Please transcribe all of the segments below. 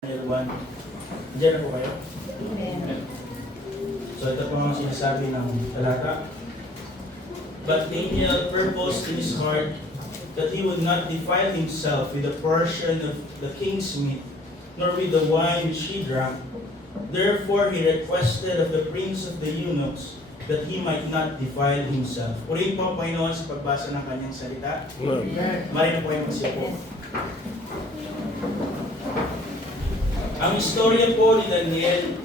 Daniel 1. Diyan na po kayo? Amen. So ito po ang sinasabi ng talata. But Daniel purposed in his heart that he would not defile himself with the portion of the king's meat, nor with the wine which he drank. Therefore he requested of the prince of the eunuchs that he might not defile himself. Purihin po ang Panginoon sa pagbasa ng kanyang salita. Marin na po kayo magsipo. Ang istorya po ni Daniel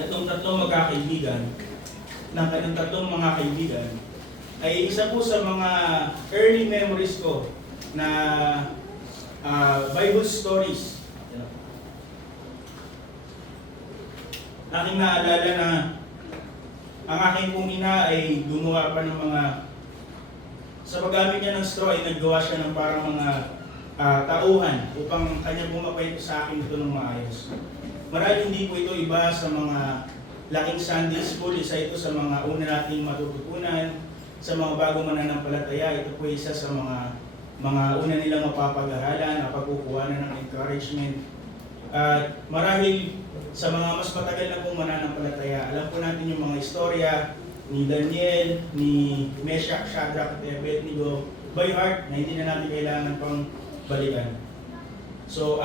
na itong tatlong magkakaibigan, ng kanyang tatlong mga kaibigan, ay isa po sa mga early memories ko na Bible stories. Aking naalala na ang aking pong ina ay gumawa pa ng mga, sa paggamit niya ng straw ay naggawa siya ng parang mga tauhan upang kanya bumapayto sa akin ito ng maayos. Marahil hindi po ito iba sa mga laking Sunday school, isa ito sa mga una nating matututunan, sa mga bagong mananampalataya, ito po isa sa mga una nilang mapapag-aralan, mapagkukuhanan ng encouragement. At marahil sa mga mas matagal na pong mananampalataya, alam po natin yung mga istorya ni Daniel, ni Meshach, Shadrach at Abednego by heart na hindi na natin kailangan pang balikan. So,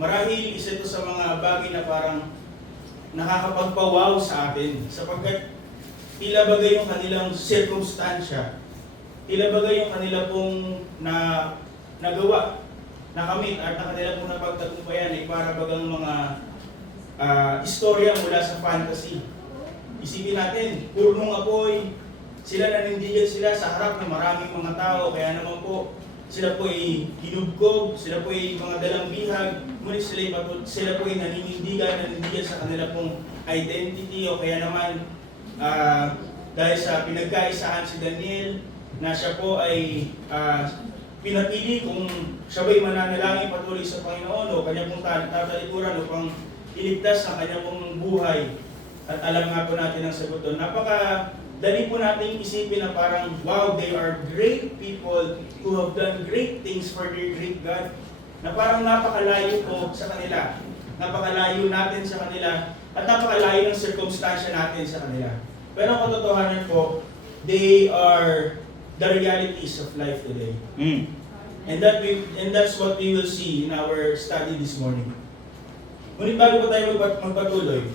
marahil isa ito sa mga bagay na parang nakakapagpawaw sa atin sapagkat tila bagay yung kanilang sirkumstansya, tila bagay yung kanila pong nagawa, nakamit at na kanila pong napagtagumpayan ay para bagang mga istorya mula sa fantasy. Isipin natin, purnong apoy, sila nanindigan sila sa harap ng maraming mga tao, kaya naman po sila po ay hinubkob, sila po ay mga dalang bihag, ngunit sila po ay naninindigan sa kanila pong identity o kaya naman dahil sa pinagkaisahan si Daniel na siya po ay pinapili kung siya ba'y mananalangin patuloy sa Panginoon o kanya pong tatalikuran upang iligtas ang kanya pong buhay. At alam nga po natin ang sagot doon. Dali po natin isipin na parang, wow, they are great people who have done great things for their great God. Na parang napakalayo po sa kanila. Napakalayo natin sa kanila at napakalayo ng circumstansya natin sa kanila. Pero ang katotohanan po, they are the realities of life today. And that's what we will see in our study this morning. Ngunit bago po tayo magpatuloy,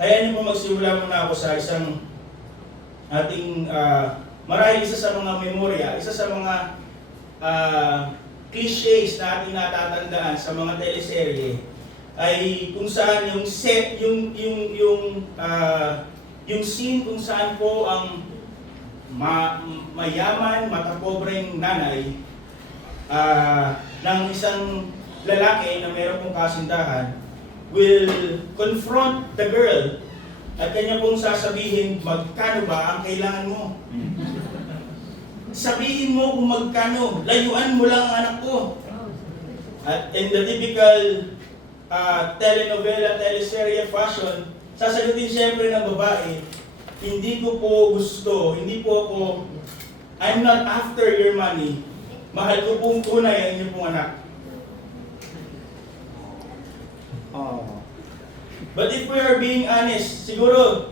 ayaw niyo po magsimula muna ako sa isang ating marahil isa sa mga memorya, isa sa mga clichés na ating natatandaan sa mga teleserye ay kung saan yung scene kung saan po ang mayaman, matapobreng nanay ng isang lalaki na mayroon pong kasintahan will confront the girl at kanya pong sasabihin, magkano ba ang kailangan mo? Sabihin mo kung magkano, layuan mo lang ang anak ko. At in the typical telenovela, teleserye fashion, sasagutin siyempre ng babae, hindi ko po gusto, I'm not after your money, mahal ko pong tunay ang inyong pong anak. But if we are being honest, siguro,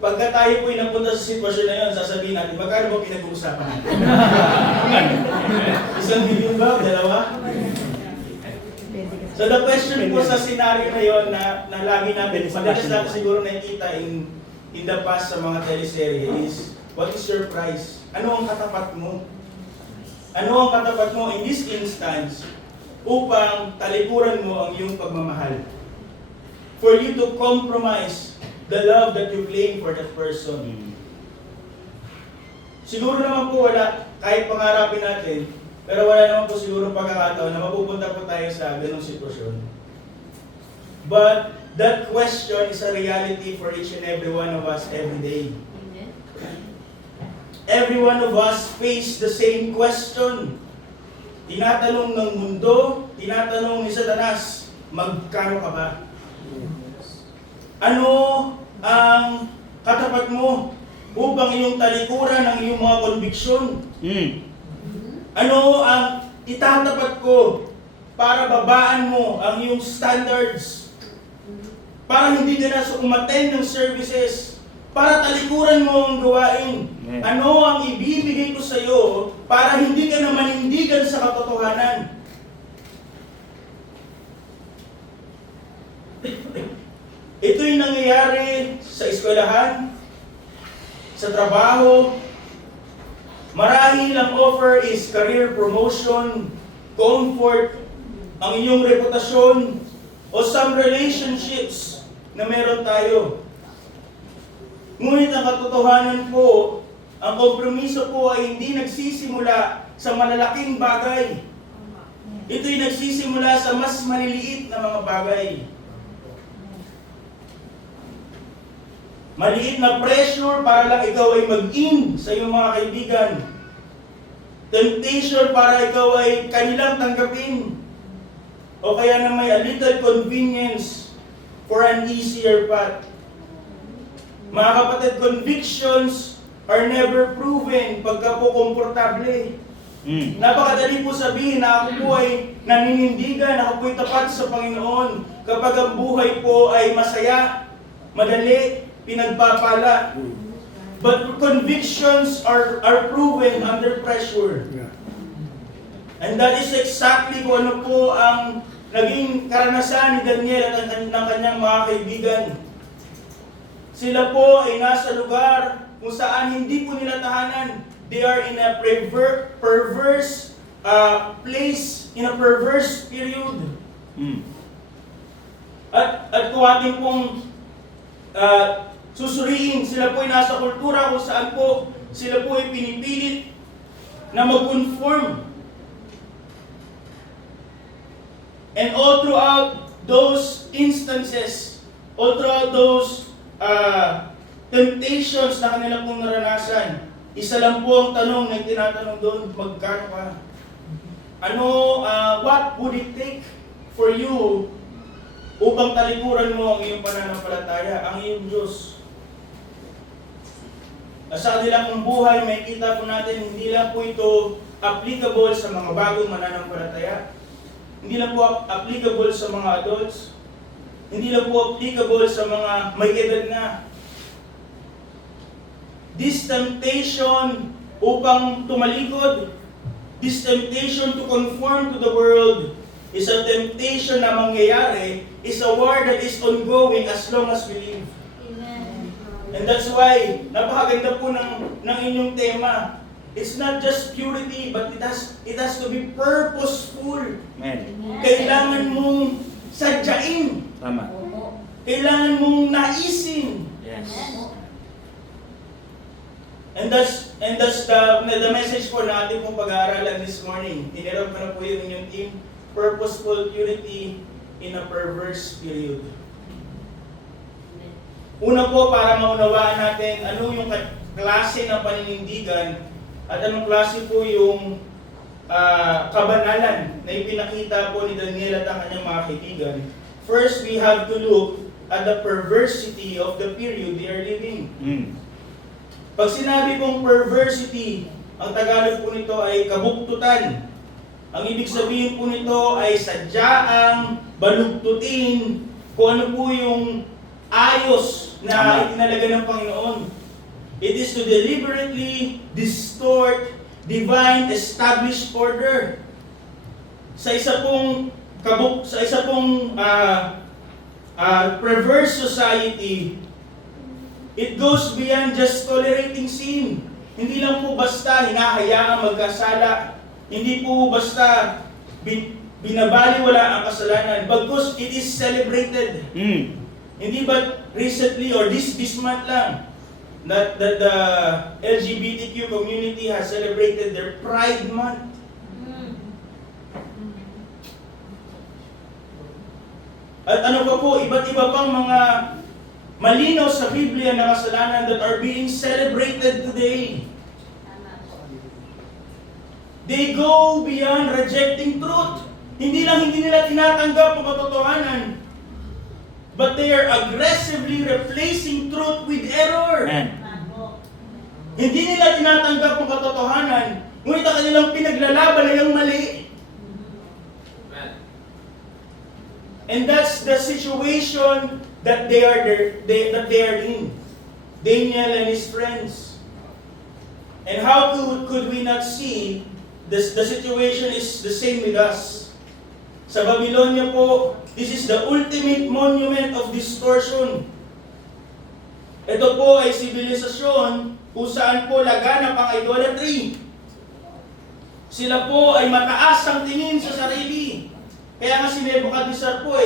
pagka tayo po napunta sa sitwasyon na yun, sasabihin natin, magkano ba pinag-uusapan natin? 1 million ba? 2? So the question po sa scenario na yun na lagi natin, madalas natin siguro nakikita in the past sa mga teleserye is, what is your price? Ano ang katapat mo? Ano ang katapat mo in this instance upang talikuran mo ang iyong pagmamahal? For you to compromise the love that you claim for that person. Siguro naman po wala, kahit pangarapin natin, pero wala naman po siguro pagkakataon na mapupunta po tayo sa ganong sitwasyon. But that question is a reality for each and every one of us every day. Every one of us face the same question. Tinatanong ng mundo, tinatanong ni Satanas, magkano ka ba? Ano ang katapat mo upang iyong talikuran ang iyong mga konbiksyon? Ano ang itatapat ko para babaan mo ang iyong standards. Para hindi ka na umattend ng services. Para talikuran mo ang gawain. Ano ang ibibigay ko sa iyo para hindi ka na manindigan sa katotohanan? Ito'y nangyayari sa eskwelahan, sa trabaho. Marahil ang offer is career promotion, comfort, ang iyong reputasyon, o some relationships na meron tayo. Ngunit ang katotohanan po, ang kompromiso po ay hindi nagsisimula sa malalaking bagay. Ito'y nagsisimula sa mas maliliit na mga bagay. Maliit na pressure para lang ikaw ay mag-in sa iyong mga kaibigan. Temptation para ikaw ay kanilang tanggapin. O kaya na may a little convenience for an easier path. Mga kapatid, convictions are never proven pagka po komportable. Napakadali po sabihin na ako po ay naninindigan, ako po'y tapat sa Panginoon kapag ang buhay po ay masaya, madali, pinagpapala. But convictions are proven under pressure. And that is exactly kung ano po ang naging karanasan ni Daniel at ng kanyang mga kaibigan. Sila po ay nasa lugar kung saan hindi po nila tahanan. They are in a perverse place, in a perverse period. At kung ating pong susuriin, sila po ay nasa kultura kung saan po sila po ay pinipilit na mag-conform. And all throughout those instances, all throughout those temptations na kanila pong naranasan, isa lang po ang tanong na tinatanong doon, magkano ka? What would it take for you upang talikuran mo ang iyong pananampalataya, ang iyong Diyos? Sa kanilang buhay, may kita po natin, hindi lang po ito applicable sa mga bagong mananampalataya. Hindi lang po applicable sa mga adults. Hindi lang po applicable sa mga may edad na. This temptation upang tumalikod, this temptation to conform to the world, is a temptation na mangyayari, is a war that is ongoing as long as we live. Amen. And that's why, napakaganda po ng inyong tema. It's not just purity, but it has to be purposeful. Amen. Kailangan mong sadyain. Tama. Kailangan mong naisin. Yes. And that's the message po natin pong pag-aaralan this morning. Tinirap ko na po yung inyong team. Purposeful purity in a perverse period. Una po, para maunawaan natin ano yung klase ng paninindigan at anong klase po yung kabanalan na ipinakita po ni Daniel at ang kanyang mga kaibigan. First, we have to look at the perversity of the period they are living. Pag sinabi pong perversity, ang Tagalog po nito ay kabuktutan. Ang ibig sabihin po nito ay sadyaang balugtutin kung ano po yung ayos na itinalaga ng Panginoon. It is to deliberately distort divine established order. Sa isa pong perverse society, it goes beyond just tolerating sin. Hindi lang po basta hinahayaang magkasala. Hindi po basta binabaliwala ang kasalanan. Bagkus it is celebrated. Hindi ba recently or this month lang that the LGBTQ community has celebrated their Pride Month. At ano pa po, iba't iba pang mga malinaw sa Biblia na kasalanan that are being celebrated today. They go beyond rejecting truth. Hindi nila tinatanggap ang katotohanan, but they are aggressively replacing truth with error. Amen. Hindi nila tinatanggap ang katotohanan, ngunit ang kanilang pinaglalaban ay ang mali. And that's the situation that they are in. Daniel and his friends. And how could we not see the situation is the same with us? Sa Babylonia po, this is the ultimate monument of distortion. Ito po ay sibilisasyon kung saan po laganap ang idolatry. Sila po ay mataas ang tingin sa sarili. Kaya nga si Nebuchadnezzar po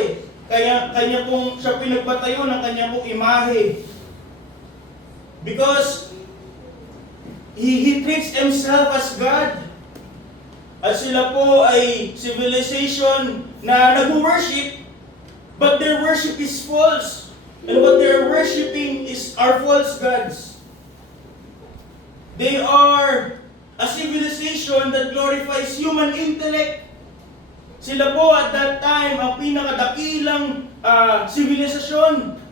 kanya pong siya pinagpatayo ng kanya pong imahe. Because he treats himself as God. At sila po ay civilization na nag-worship, but their worship is false. And what they're worshiping are false gods. They are a civilization that glorifies human intellect. Sila po at that time ang pinakadakilang sibilisasyon.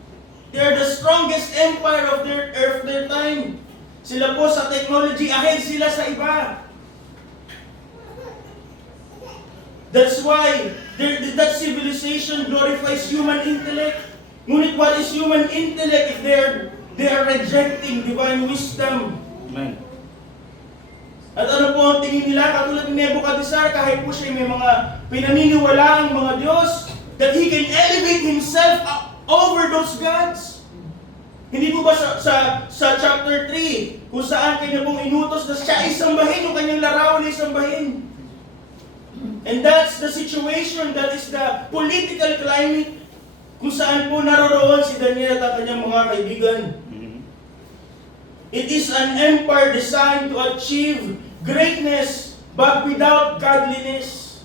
They are the strongest empire of their time. Sila po sa technology, ahead sila sa iba. That's why that civilization glorifies human intellect. Ngunit what is human intellect if they are rejecting divine wisdom? Amen. At ano po ang tingin nila? Katulad ni Nebuchadnezzar, kahit po siya may mga pinaniniwalaang mga Diyos, that he can elevate himself over those gods. Hindi po ba sa chapter 3, kung saan kanya pong inutos na siya ay sambahin, yung kanyang larawan ay sambahin. And that's the situation, that is the political climate, kung saan po naroroon si Daniel at ang kanyang mga kaibigan. It is an empire designed to achieve greatness but without godliness.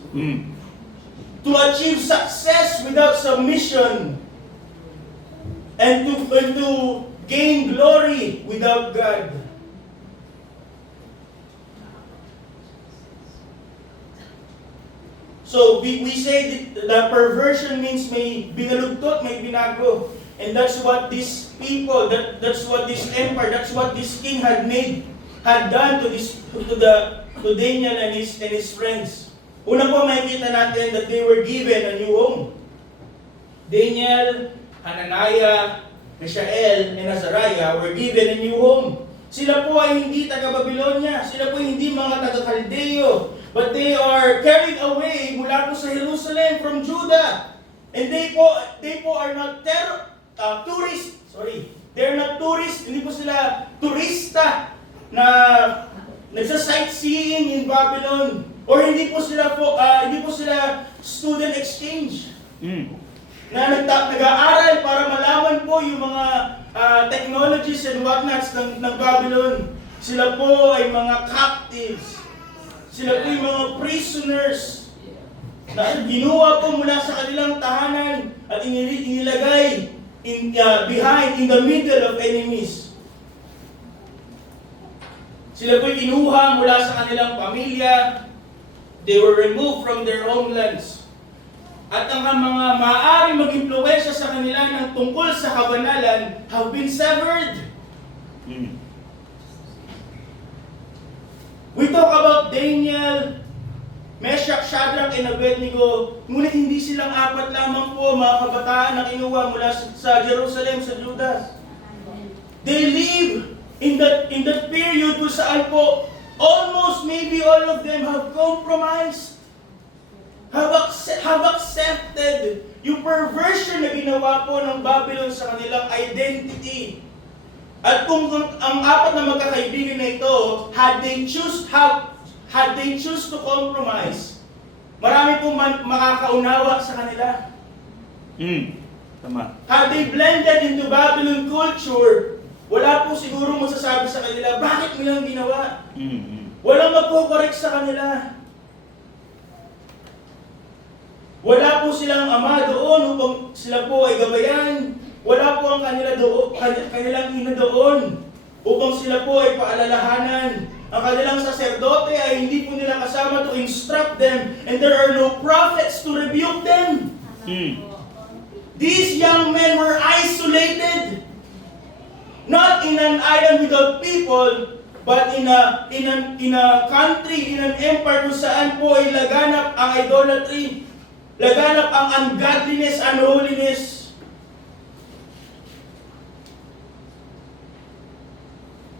To achieve success without submission. And to gain glory without God. So we say that the perversion means may binalugtot, may binago. And that's what these people, that's what this empire, that's what this king had done to Daniel and his friends. Una po makikita natin that they were given a new home. Daniel, Hananiah, Mishael, and Azariah were given a new home. Sila po ay hindi taga-Babylonia, sila po ay hindi mga taga-Kaldeo, but they are carried away mula po sa Jerusalem from Judah. And they po are not tourists. They're not tourists, hindi po sila turista na nagsa-sightseeing in Babylon, or hindi po sila student exchange. Na nag-aaral para malaman po yung mga technologies and whatnots ng Babylon. Sila po ay mga captives. Sila po yung mga prisoners na ginuha po mula sa kanilang tahanan at inilagay in the middle of enemies. Sila po'y kinuha mula sa kanilang pamilya. They were removed from their homelands. At ang mga maaaring mag-impluwensya sa kanila ng tungkol sa kabanalan have been severed. We talk about Daniel, Meshach, Shadrach, and Abednego, ngunit hindi silang apat lamang po mga kabataan na kinuha mula sa Jerusalem, sa Judah. They live in that period kung saan po almost maybe all of them have compromised, have accepted yung perversion na ginawa po ng Babylon sa kanilang identity. At kung ang apat na magkakaibigan na ito, had they choose to compromise, marami pong makakaunawa sa kanila. Tama. Had they blended into Babylon culture, wala po siguro masasabi sa kanila, bakit nilang ginawa? Walang magko-correct sa kanila. Wala po silang ama doon upang sila po ay gabayan. Wala po ang kanilang ina doon upang sila po ay paalalahanan. Ang kanilang saserdote ay hindi po nila kasama to instruct them, and there are no prophets to rebuke them. These young men were isolated, not in an island without people, but in a country, in an empire kung saan po ay laganap ang idolatry. laganap ang ungodliness, unholiness.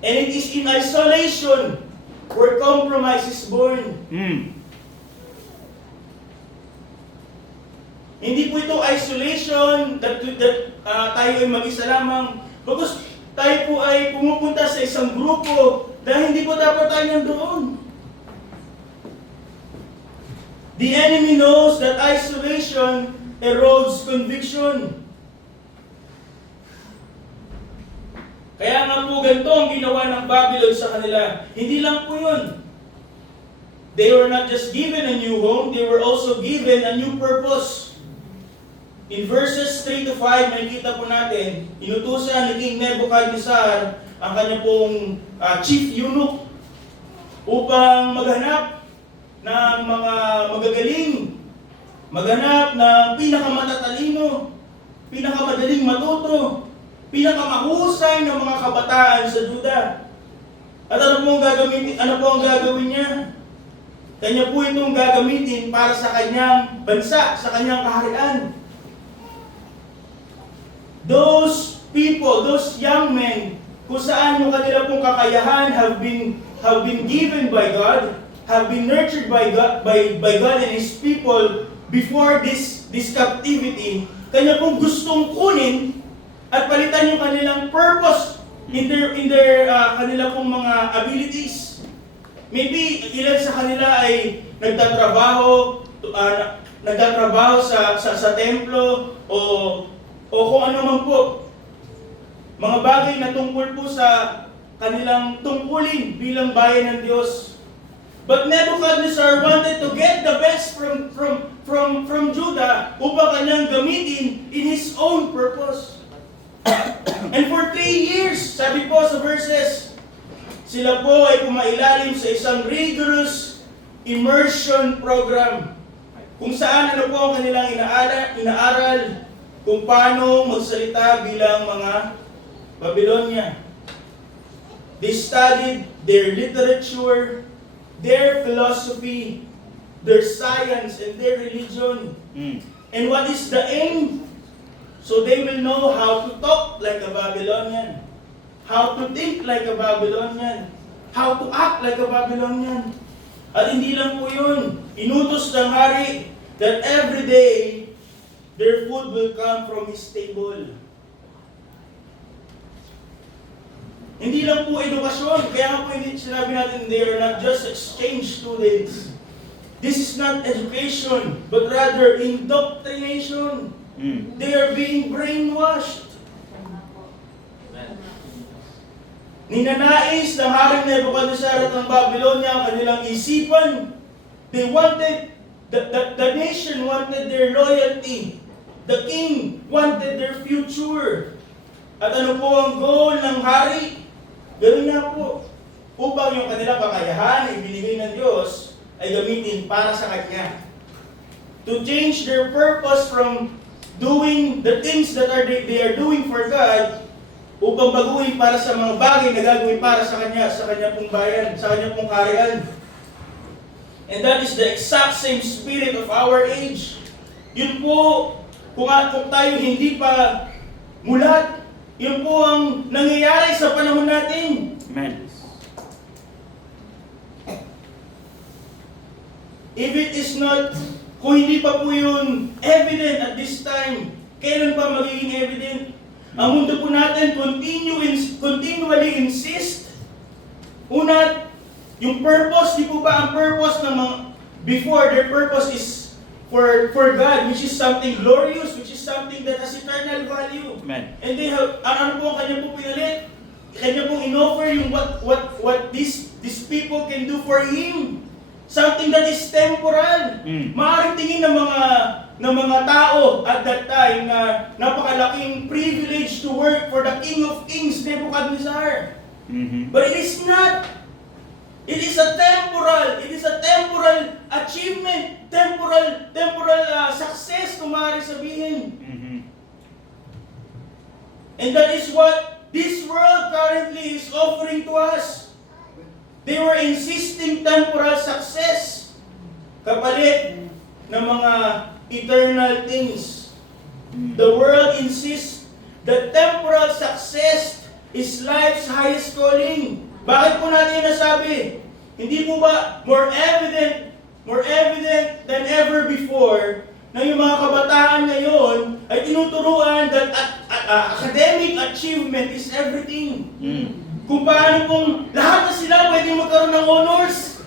And it is in isolation where compromise is born. Hindi po ito isolation that tayo ay mag-isa lamang. Bagkus tayo po ay pumupunta sa isang grupo dahil hindi po dapat tayo nandoon. The enemy knows that isolation erodes conviction. Kaya nga po ganito ang ginawa ng Babylon sa kanila. Hindi lang po yun. They were not just given a new home, they were also given a new purpose. In verses 3 to 5, makikita po natin, inutusan ni King Nebuchadnezzar ang kanya pong chief eunuch upang maghanap ng mga magagaling, maghanap ng pinakamatatalino, pinakamadaling matuto, pinakamahusay ng mga kabataan sa Juda. At ano po ang gagawin niya? Kanya po itong gagamitin para sa kanyang bansa, sa kanyang kaharian. Those people, those young men, kung saan yung kanila pong kakayahan have been given by God, have been nurtured by God and His people before this captivity, kanya pong gustong kunin at palitan yung kanilang purpose in their kanila pong mga abilities. Maybe ilan sa kanila ay nagtatrabaho sa templo o kung ano man po. Mga bagay na tungkol po sa kanilang tungkulin bilang bayan ng Diyos. But Nebuchadnezzar wanted to get the best from Judah upang kanyang gamitin in his own purpose. And for 3 years, sabi po sa verses, sila po ay pumailalim sa isang rigorous immersion program kung saan ano po ang kanilang inaaral kung paano magsalita bilang mga Babylonia. They studied their literature, their philosophy, their science, and their religion. And what is the aim? So they will know how to talk like a Babylonian, how to think like a Babylonian, how to act like a Babylonian. At hindi lang po yun. Inutos ng hari that every day, their food will come from his table. Hindi lang po edukasyon. Kaya nga po hindi sinabi natin, they are not just exchange students. This is not education, but rather indoctrination. They are being brainwashed. Ninanais ng Haring Nebuchadnezzar at ng Babylonia ang kanilang isipan. They wanted, the nation wanted their loyalty. The king wanted their future. At ano po ang goal ng hari? Gawin nga po. Upang yung kanilang kakayahan na ibinigay ng Diyos ay gamitin para sa Kanya. To change their purpose from doing the things that they are doing for God, upang baguhin para sa mga bagay na gagawin para sa Kanya pong bayan, sa Kanya pong kaharian. And that is the exact same spirit of our age. Yun po, kung tayo hindi pa mulat, yun po ang nangyayari sa panahon natin. Amen. If it is not, kung hindi pa po yun evident at this time, kailan pa magiging evident? Ang mundo po natin continually insist. Una, yung purpose, di po ba ang purpose ng mga, before their purpose is for God, which is something glorious, which is something that has eternal value. Amen. And they have, ano po ang kanya po pinalit? Kanya pong inoffer yung what these people can do for Him. Something that is temporal. Maaaring tingin ng mga tao at that time na napakalaking privilege to work for the King of Kings, Nebuchadnezzar. But it is not. It is a temporal achievement, temporal success, kung maaari sabihin. And that is what this world currently is offering to us. They were insisting temporal success kapalit ng mga eternal things. The world insists that temporal success is life's highest calling. Bakit po natin yung nasabi? Hindi po ba more evident than ever before na yung mga kabataan ngayon ay tinuturuan that academic achievement is everything. Kung paano pong lahat na sila pwedeng magkaroon ng honors.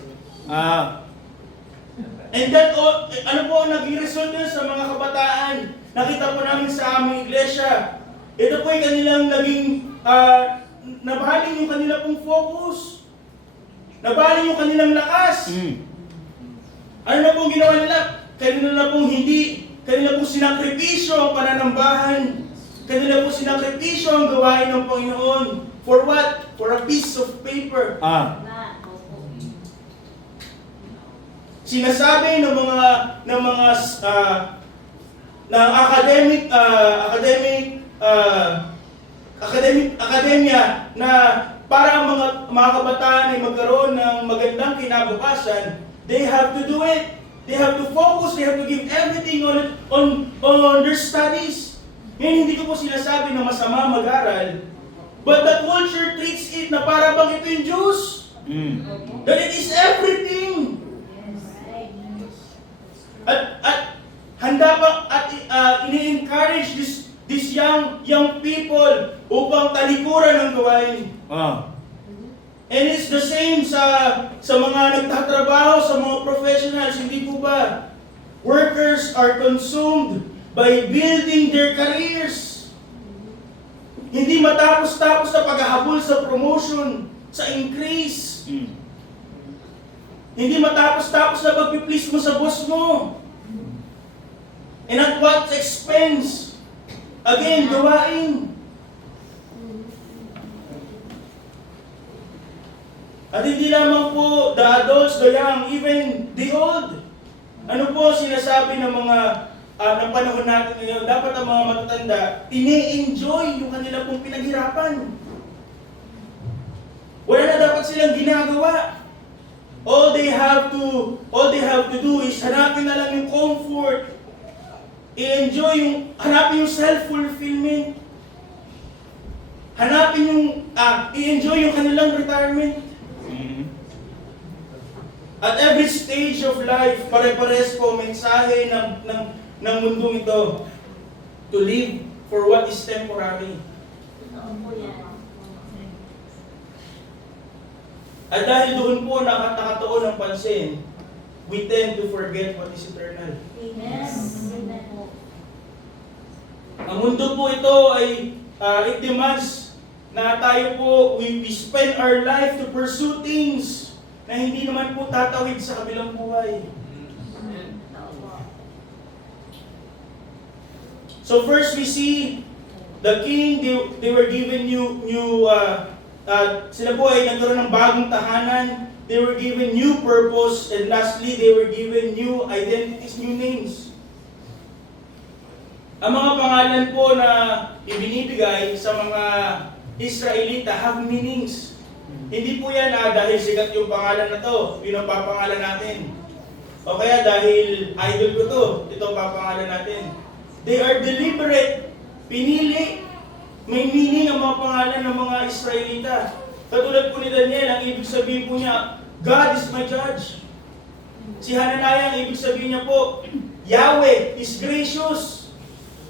And that, ano po ang naging result yun sa mga kabataan? Nakita po namin sa aming iglesia. Ito po yung kanilang naging, nabaling yung kanilang pong focus. Nabaling yung kanilang lakas. Ano na pong ginawa nila? Kanila pong sinakripisyo ang pananambahan. Kanila pong sinakripisyo ang gawain ng Panginoon. For what? For a piece of paper. Sinasabi ng akademya na para ang mga kabataan ay magkaroon ng magandang kinabukasan, they have to do it. They have to focus, they have to give everything on their studies. Ngayon, hindi ko po sinasabi na masama mag-aral, but the culture treats it na para bang ito yung Diyos. That it is everything. At handa pa at ini-encourage these young people upang talikuran ng gawain. And it's the same sa mga nagtatrabaho, sa mga professionals, hindi po ba? Workers are consumed by building their careers. Hindi matapos-tapos na paghahabol sa promotion, sa increase. Hindi matapos-tapos na pagpiplease mo sa boss mo. And at what expense? Again, gawain. At hindi lamang po the adults, the young, even the old. Ano po sinasabi ng mga ng panahon natin ngayon? Dapat ang mga matatanda, ini-enjoy yung kanila pong pinaghirapan. Wala na dapat silang ginagawa. All they have to do is hanapin na lang yung comfort. Hanapin yung self-fulfillment. I-enjoy yung kanilang retirement. At every stage of life, pare-pares po mensahe ng mundong ito. To live for what is temporary. At dahil doon po nakatuon ng pansin, we tend to forget what is eternal. Ang mundo po ito ay it demands na tayo po, we spend our life to pursue things na hindi naman po tatawid sa kabilang buhay. So first we see the king, they were given sila po ay nagkaroon ng bagong tahanan, they were given new purpose, and lastly, they were given new identities, new names. Ang mga pangalan po na ibinibigay sa mga Israelita have meanings. Hindi po yan dahil sikat yung pangalan na to, yun ang papangalan natin. O kaya dahil idol ko to, ito ang papangalan natin. They are deliberate, pinili. May meaning ang mga pangalan ng mga Israelita. Katulad po ni Daniel, ang ibig sabihin po niya, God is my judge. Si Hananiah, ang ibig sabihin niya po, Yahweh is gracious.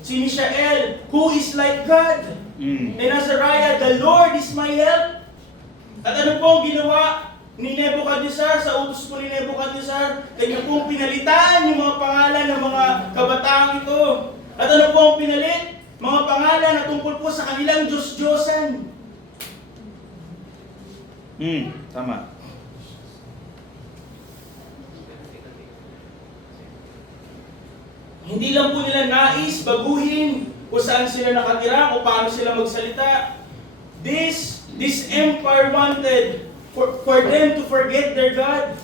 Si Mishael, who is like God. And Azariah, the Lord is my help. At ano po ang ginawa ni Nebuchadnezzar sa utos po ni Nebuchadnezzar? Kanya pong pinalitaan yung mga pangalan ng mga kabataang ito. At ano po ang pinalit? Mga pangalan na tungkol po sa kanilang Diyos-Diyosan. Tama. Hindi lang po nila nais baguhin kung saan sila nakatira, kung paano sila magsalita. This empire wanted for them to forget their God.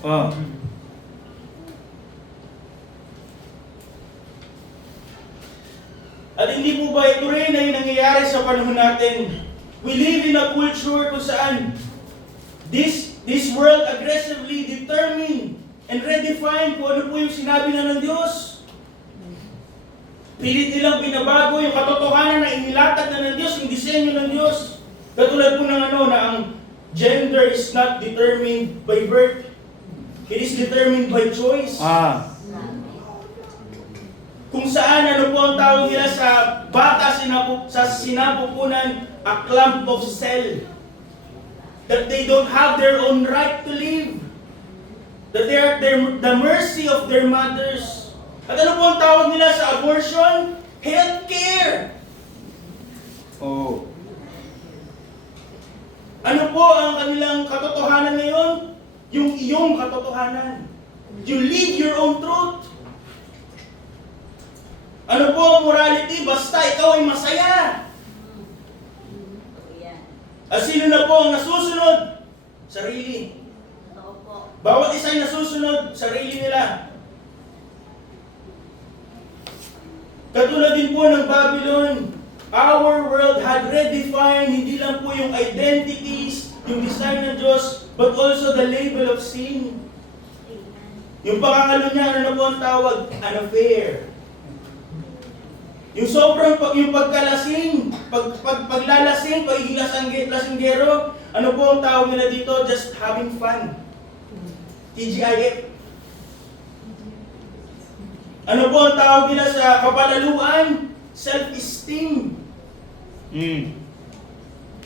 At hindi po ba ito rin ay nangyayari sa panahon natin? We live in a culture kung saan this world aggressively determine and redefine kung ano po yung sinabi na ng Diyos. Pilit nilang binabago yung katotohanan na inilatag na ng Diyos, yung disenyo ng Diyos. Katulad po ng na ang gender is not determined by birth. It is determined by choice. Kung saan po ang tawag nila sa bata sa sinapupunan, a clump of cell. That they don't have their own right to live. That they are the mercy of their mothers. At ano po ang tawag nila sa abortion? Healthcare. Oh. Ano po ang kanilang katotohanan ngayon? Yung iyong katotohanan. You live your own truth. Ano po ang morality? Basta ikaw ay masaya. At sino na po ang nasusunod? Sarili. Bawat isa ay nasusunod, sarili nila. Katulad din po ng Babylon, our world had redefined hindi lang po yung identities, yung design ng Diyos, but also the label of sin. Yung pangangalo niya, ano na po ang tawag? An affair. Yung sobrang yung pagkalasing, paglalasing, pagiging lasinggero, ano po ang tawag nila dito? Just having fun. TGIF. Ano po ang tawag nila sa kapalaluan? Self-esteem.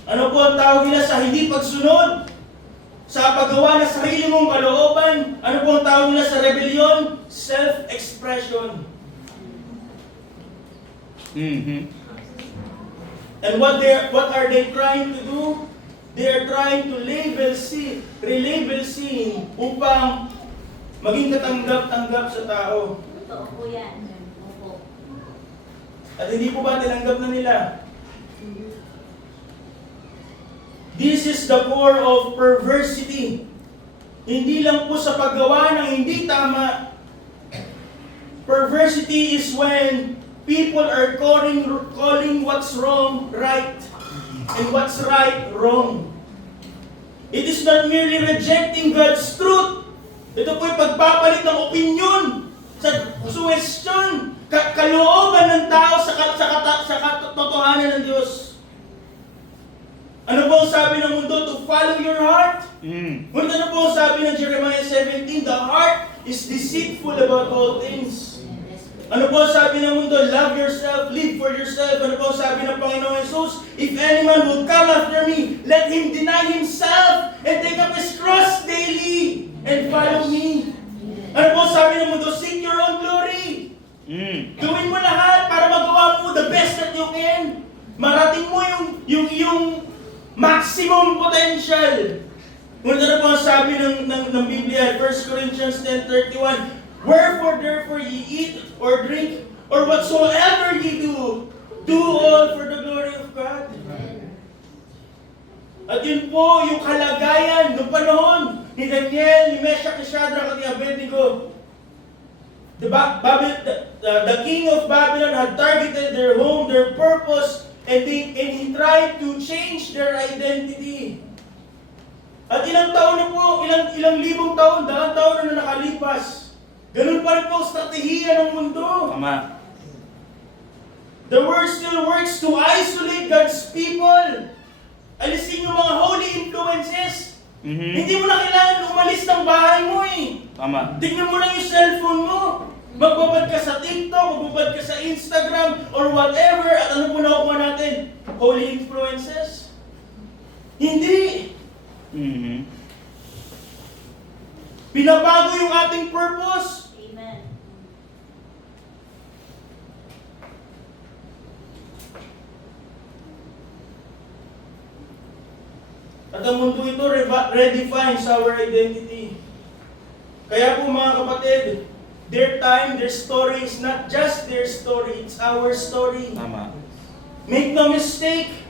Ano po ang tawag nila sa hindi pagsunod? Sa paggawa ng sarili mong kalooban? Ano po ang tawag nila sa rebellion? Self-expression. And what are they trying to do? They are trying to relabel sin upang maging katanggap-tanggap sa tao. Totoo po yan. Opo. At hindi po ba tinanggap na nila? This is the core of perversity. Hindi lang po sa paggawa ng hindi tama. Perversity is when people are calling what's wrong right and what's right wrong. It is not merely rejecting God's truth. Ito po yung pagpapalit ng opinion sa suwestyon, kalooban ng tao sa katotohanan ng Diyos. Ano po ang sabi ng mundo? To follow your heart. Ngunit ano po ang sabi ng Jeremiah 17? The heart is deceitful about all things. Ano po ang sabi ng mundo? Love yourself, live for yourself. Ano po ang sabi ng Panginoong Jesus? If any man will come after me, let him deny himself and take up his cross daily and follow me. Ano po ang sabi ng mundo? Seek your own glory. Gawin mo lahat para magawa mo the best that you can. Marating mo yung maximum potential. Ngunit ano po ang sabi ng Biblia? 1 Corinthians 10:31, wherefore therefore ye eat or drink or whatsoever ye do all for the glory of God. At yun po yung kalagayan ng panahon ni Daniel, ni Meshach, ni Shadrach, at ni Abednego. The king of Babylon had targeted their home, their purpose, and he tried to change their identity. At ilang taon na po, ilang libong taon, daang taon na nakalipas. Ganun pa rin po ang strategiya ng mundo. Tama. The word still works to isolate God's people. Alisin yung mga holy influences. Hindi mo na kailangan umalis ng bahay mo eh. Tama. Tignan mo lang yung cellphone mo. Magbabad ka sa TikTok, magbabad ka sa Instagram, or whatever. At ano po nakukuha natin? Holy influences? Hindi. Binabago yung ating purpose. Amen. At ang mundo ito redefines our identity. Kaya po mga kapatid, their time, their story is not just their story, it's our story. Tama. Make no mistake,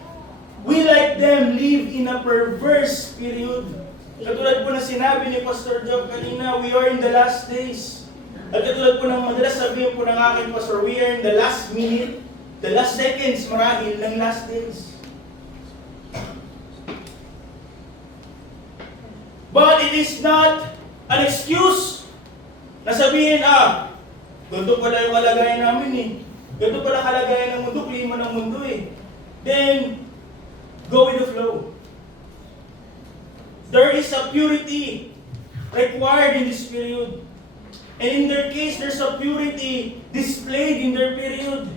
we like them live in a perverse period. Katulad po na sinabi ni Pastor Job kanina, we are in the last days. At katulad po ng madalas sabihin po ng aking pastor, we are in the last minute, the last seconds marahil ng last days. But it is not an excuse na sabihin, ganito pala yung kalagayan namin eh. Ito pala kalagayan ng mundo, klima ng mundo eh. Then, go with the flow. There is a purity required in this period. And in their case, there's a purity displayed in their period.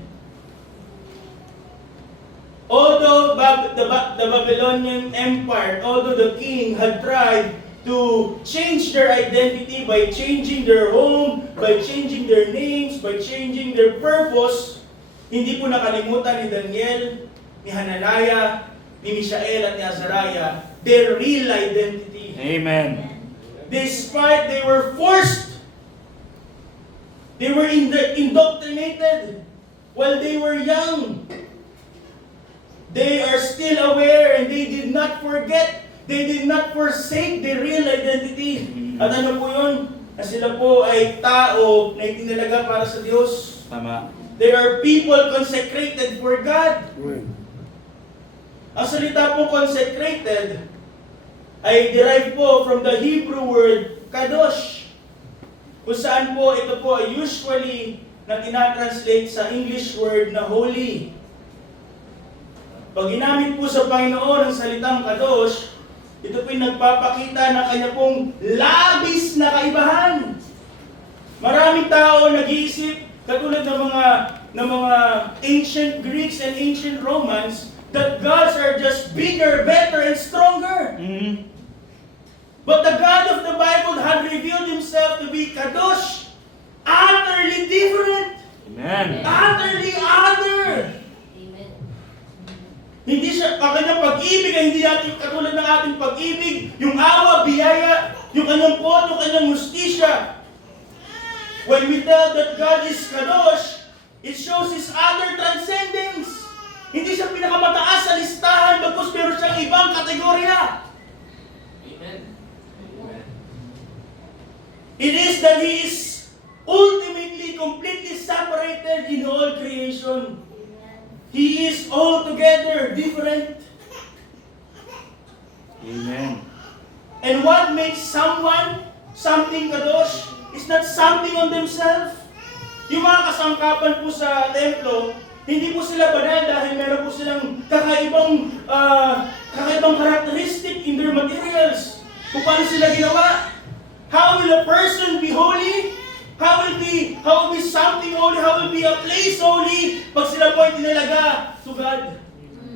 Although the Babylonian Empire, although the king had tried to change their identity by changing their home, by changing their names, by changing their purpose, hindi po nakalimutan ni Daniel, ni Hananiah, ni Mishael at ni Azariah their real identity. Amen. Despite they were forced, they were indoctrinated while they were young. They are still aware and they did not forget, they did not forsake their real identity. At ano po yun? Na sila po ay tao na itinalaga para sa Diyos. Tama. They are people consecrated for God. Ang salita po consecrated ay derived po from the Hebrew word kadosh, kung saan po ito po ay usually na tinatranslate sa English word na holy. Pag ginamit po sa Panginoon ang salitang kadosh, ito po yung nagpapakita ng kanya pong labis na kaibahan. Maraming tao nag-iisip, katulad ng mga ancient Greeks and ancient Romans, that gods are just bigger, better, and stronger. Mm-hmm. But the God of the Bible had revealed Himself to be kadosh, utterly different, Amen. utterly other. Amen. Hindi siya, ang kanyang pag-ibig ay hindi natin katulad ng ating pag-ibig, yung awa, biyaya, yung kanyang pot, yung kanyang justisya. When we tell that God is kadosh, it shows His utter transcendence. Hindi siya pinakamataas sa listahan, bagkus meron siyang ibang kategorya. Amen. It is that He is ultimately, completely separated in all creation. He is altogether different. Amen. And what makes someone something kadosh is not something on themselves. Yung mga kasangkapan po sa templo, hindi po sila banal dahil meron po silang kakaibang characteristic in their materials. Kung paano sila ginawa. How will a person be holy? How will be something holy? How will be a place holy? Pag sila po ay tinalaga to God.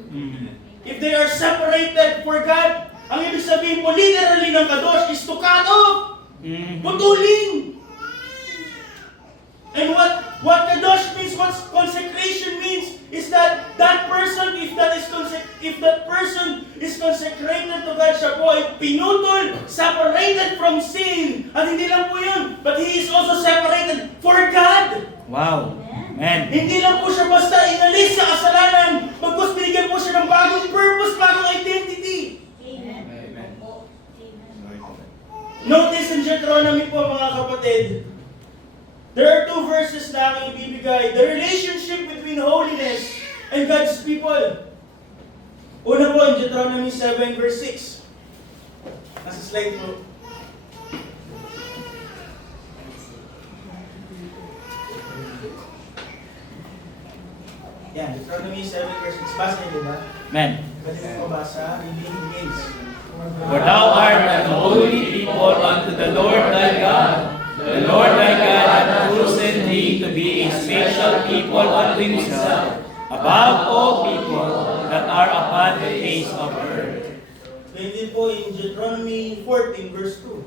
Mm-hmm. If they are separated for God, ang ibig sabihin po literally ng kadosh is to cut off. Mm-hmm. Putulin. And what kadosh means, what consecration means, is that person, if that person is consecrated to God, siya po ay pinutol, separated from sin. At hindi lang po yun, but he is also separated for God. Wow. Amen. Hindi lang po siya basta inalis sa kasalanan, bagkus binigyan po siya ng bagong purpose, bagong identity. Amen. Amen. Opo. Amen. Notice in Deuteronomy po mga kapatid, there are two verses na aking ibibigay. The relationship between holiness and God's people. Una po, in Deuteronomy 7 verse 6. Nasa slide po. Yan, Deuteronomy 7 verse 6. Basa niyo ba? Amen. Pwede mo mabasa? Reading begins. For thou art an holy people unto the Lord thy God. The Lord thy God hath chosen thee to be a special people unto himself, above all people that are upon the face of earth. Pwede po in Deuteronomy 14 verse 2.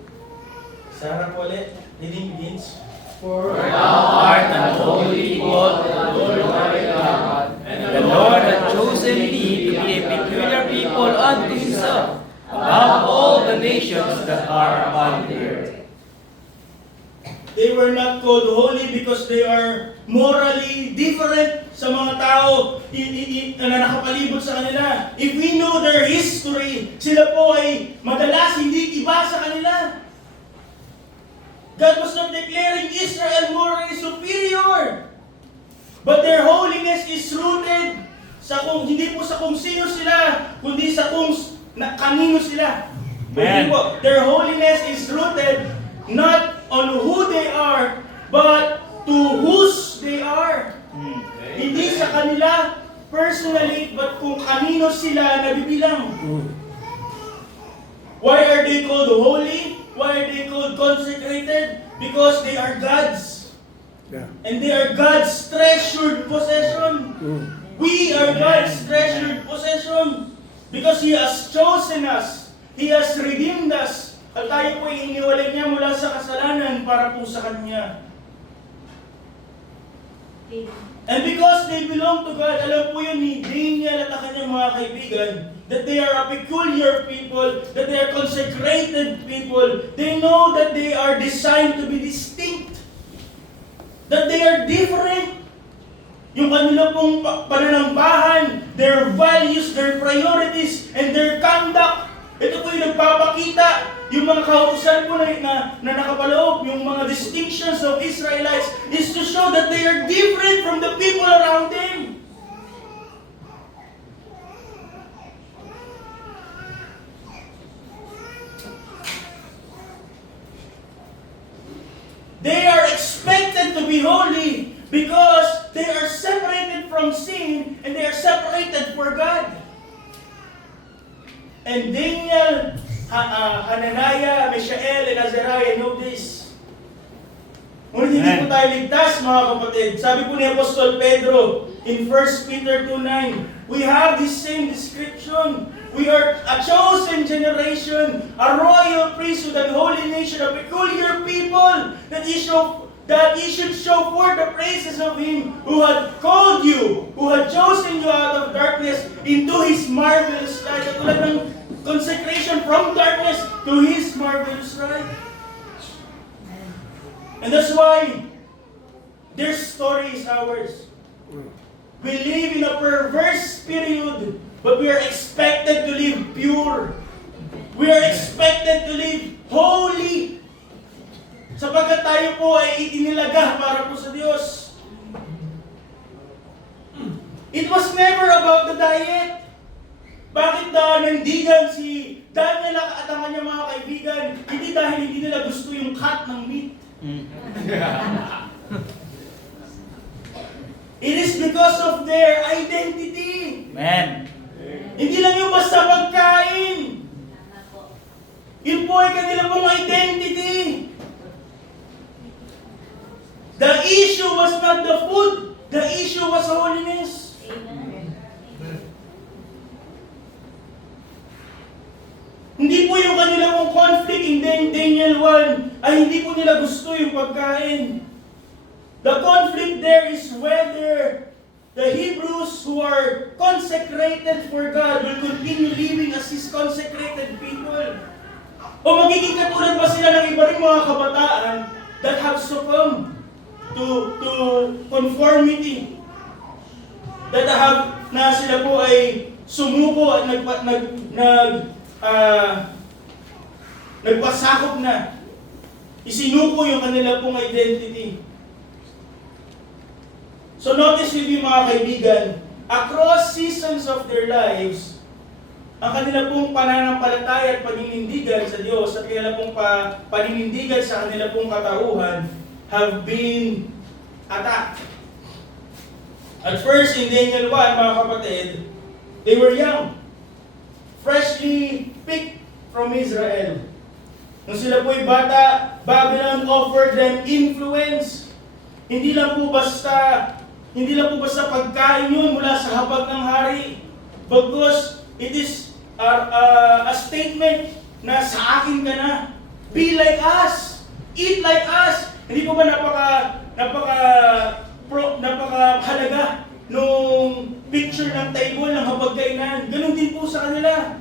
Sarah po ulit. Reading begins. For thou art an holy people unto the Lord thy God. And the Lord hath chosen thee to be a peculiar people unto himself, above all the nations that are upon the earth. They were not called holy because they are morally different sa mga tao na nakapalibot sa kanila. If we know their history, sila po ay madalas hindi iba sa kanila. God was not declaring Israel morally superior. But their holiness is rooted sa hindi po sa kung sino sila, kundi sa kung kanino sila. Amen. Their holiness is rooted not on who they are, but to whose they are. Hindi sa kanila personally, but kung kanino sila nabibilang. Why are they called holy? Why are they called consecrated? Because they are God's. And they are God's treasured possession. We are God's treasured possession. Because He has chosen us. He has redeemed us. At tayo po iniwalay niya mula sa kasalanan para po sa Kanya. And because they belong to God, alam po yun ni Daniel at ang kanyang mga kaibigan, that they are a peculiar people, that they are consecrated people. They know that they are designed to be distinct. That they are different. Yung kanila pong pananambahan, their values, their priorities, and their conduct. Ito po yung nagpapakita, yung mga kautusan po na nakapaloob, yung mga distinctions of Israelites is to show that they are different from the people around them. They are expected to be holy because they are separated from sin and they are separated for God. And Daniel, Hananiah, Mishael, and Azariah know this. Ngunit hindi po tayo ligtas, mga kapatid. Sabi po ni Apostol Pedro in 1 Peter 2:9, we have this same description. We are a chosen generation, a royal priesthood, and holy nation, a peculiar people, that ye should show forth the praises of Him who had called you, who had chosen you out of darkness into His marvelous light. Katulad ng consecration from darkness to His marvelous light. And that's why their story is ours. We live in a perverse period, but we are expected to live pure. We are expected to live holy. Sapagkat tayo po ay itinilaga para po sa Diyos. It was never about the diet. Bakit nandigan si Daniel at ang kanyang mga kaibigan? Hindi dahil hindi nila gusto yung cut ng meat. It is because of their identity. Amen. Hindi lang yung basta pagkain. Yun po ay kanila pong identity. The issue was not the food. The issue was holiness. Hindi po yung kanila pong conflict in Daniel 1 ay hindi po nila gusto yung pagkain. The conflict there is whether the Hebrews who are consecrated for God will continue living as His consecrated people. O magiging katulad ba sila ng iba ring mga kabataan that have succumbed to conformity? That have, na sila po ay sumuko at nagpasakop na. Isinuko yung kanila pong identity. So notice with you mga kaibigan, across seasons of their lives, ang kanila pong pananampalataya at paninindigan sa Diyos at kanila pong paninindigan sa kanila pong katauhan have been attacked. At first, in Daniel 1, mga kapatid, they were young, freshly picked from Israel. Nung sila po'y bata, Babylon offered them influence. Hindi lang po basta pagkain yun mula sa hapag ng hari. Because it is a statement na sa akin ka na. Be like us. Eat like us. Hindi po ba napakahalaga nung picture ng table ng hapagkainan? Ganun din po sa kanila.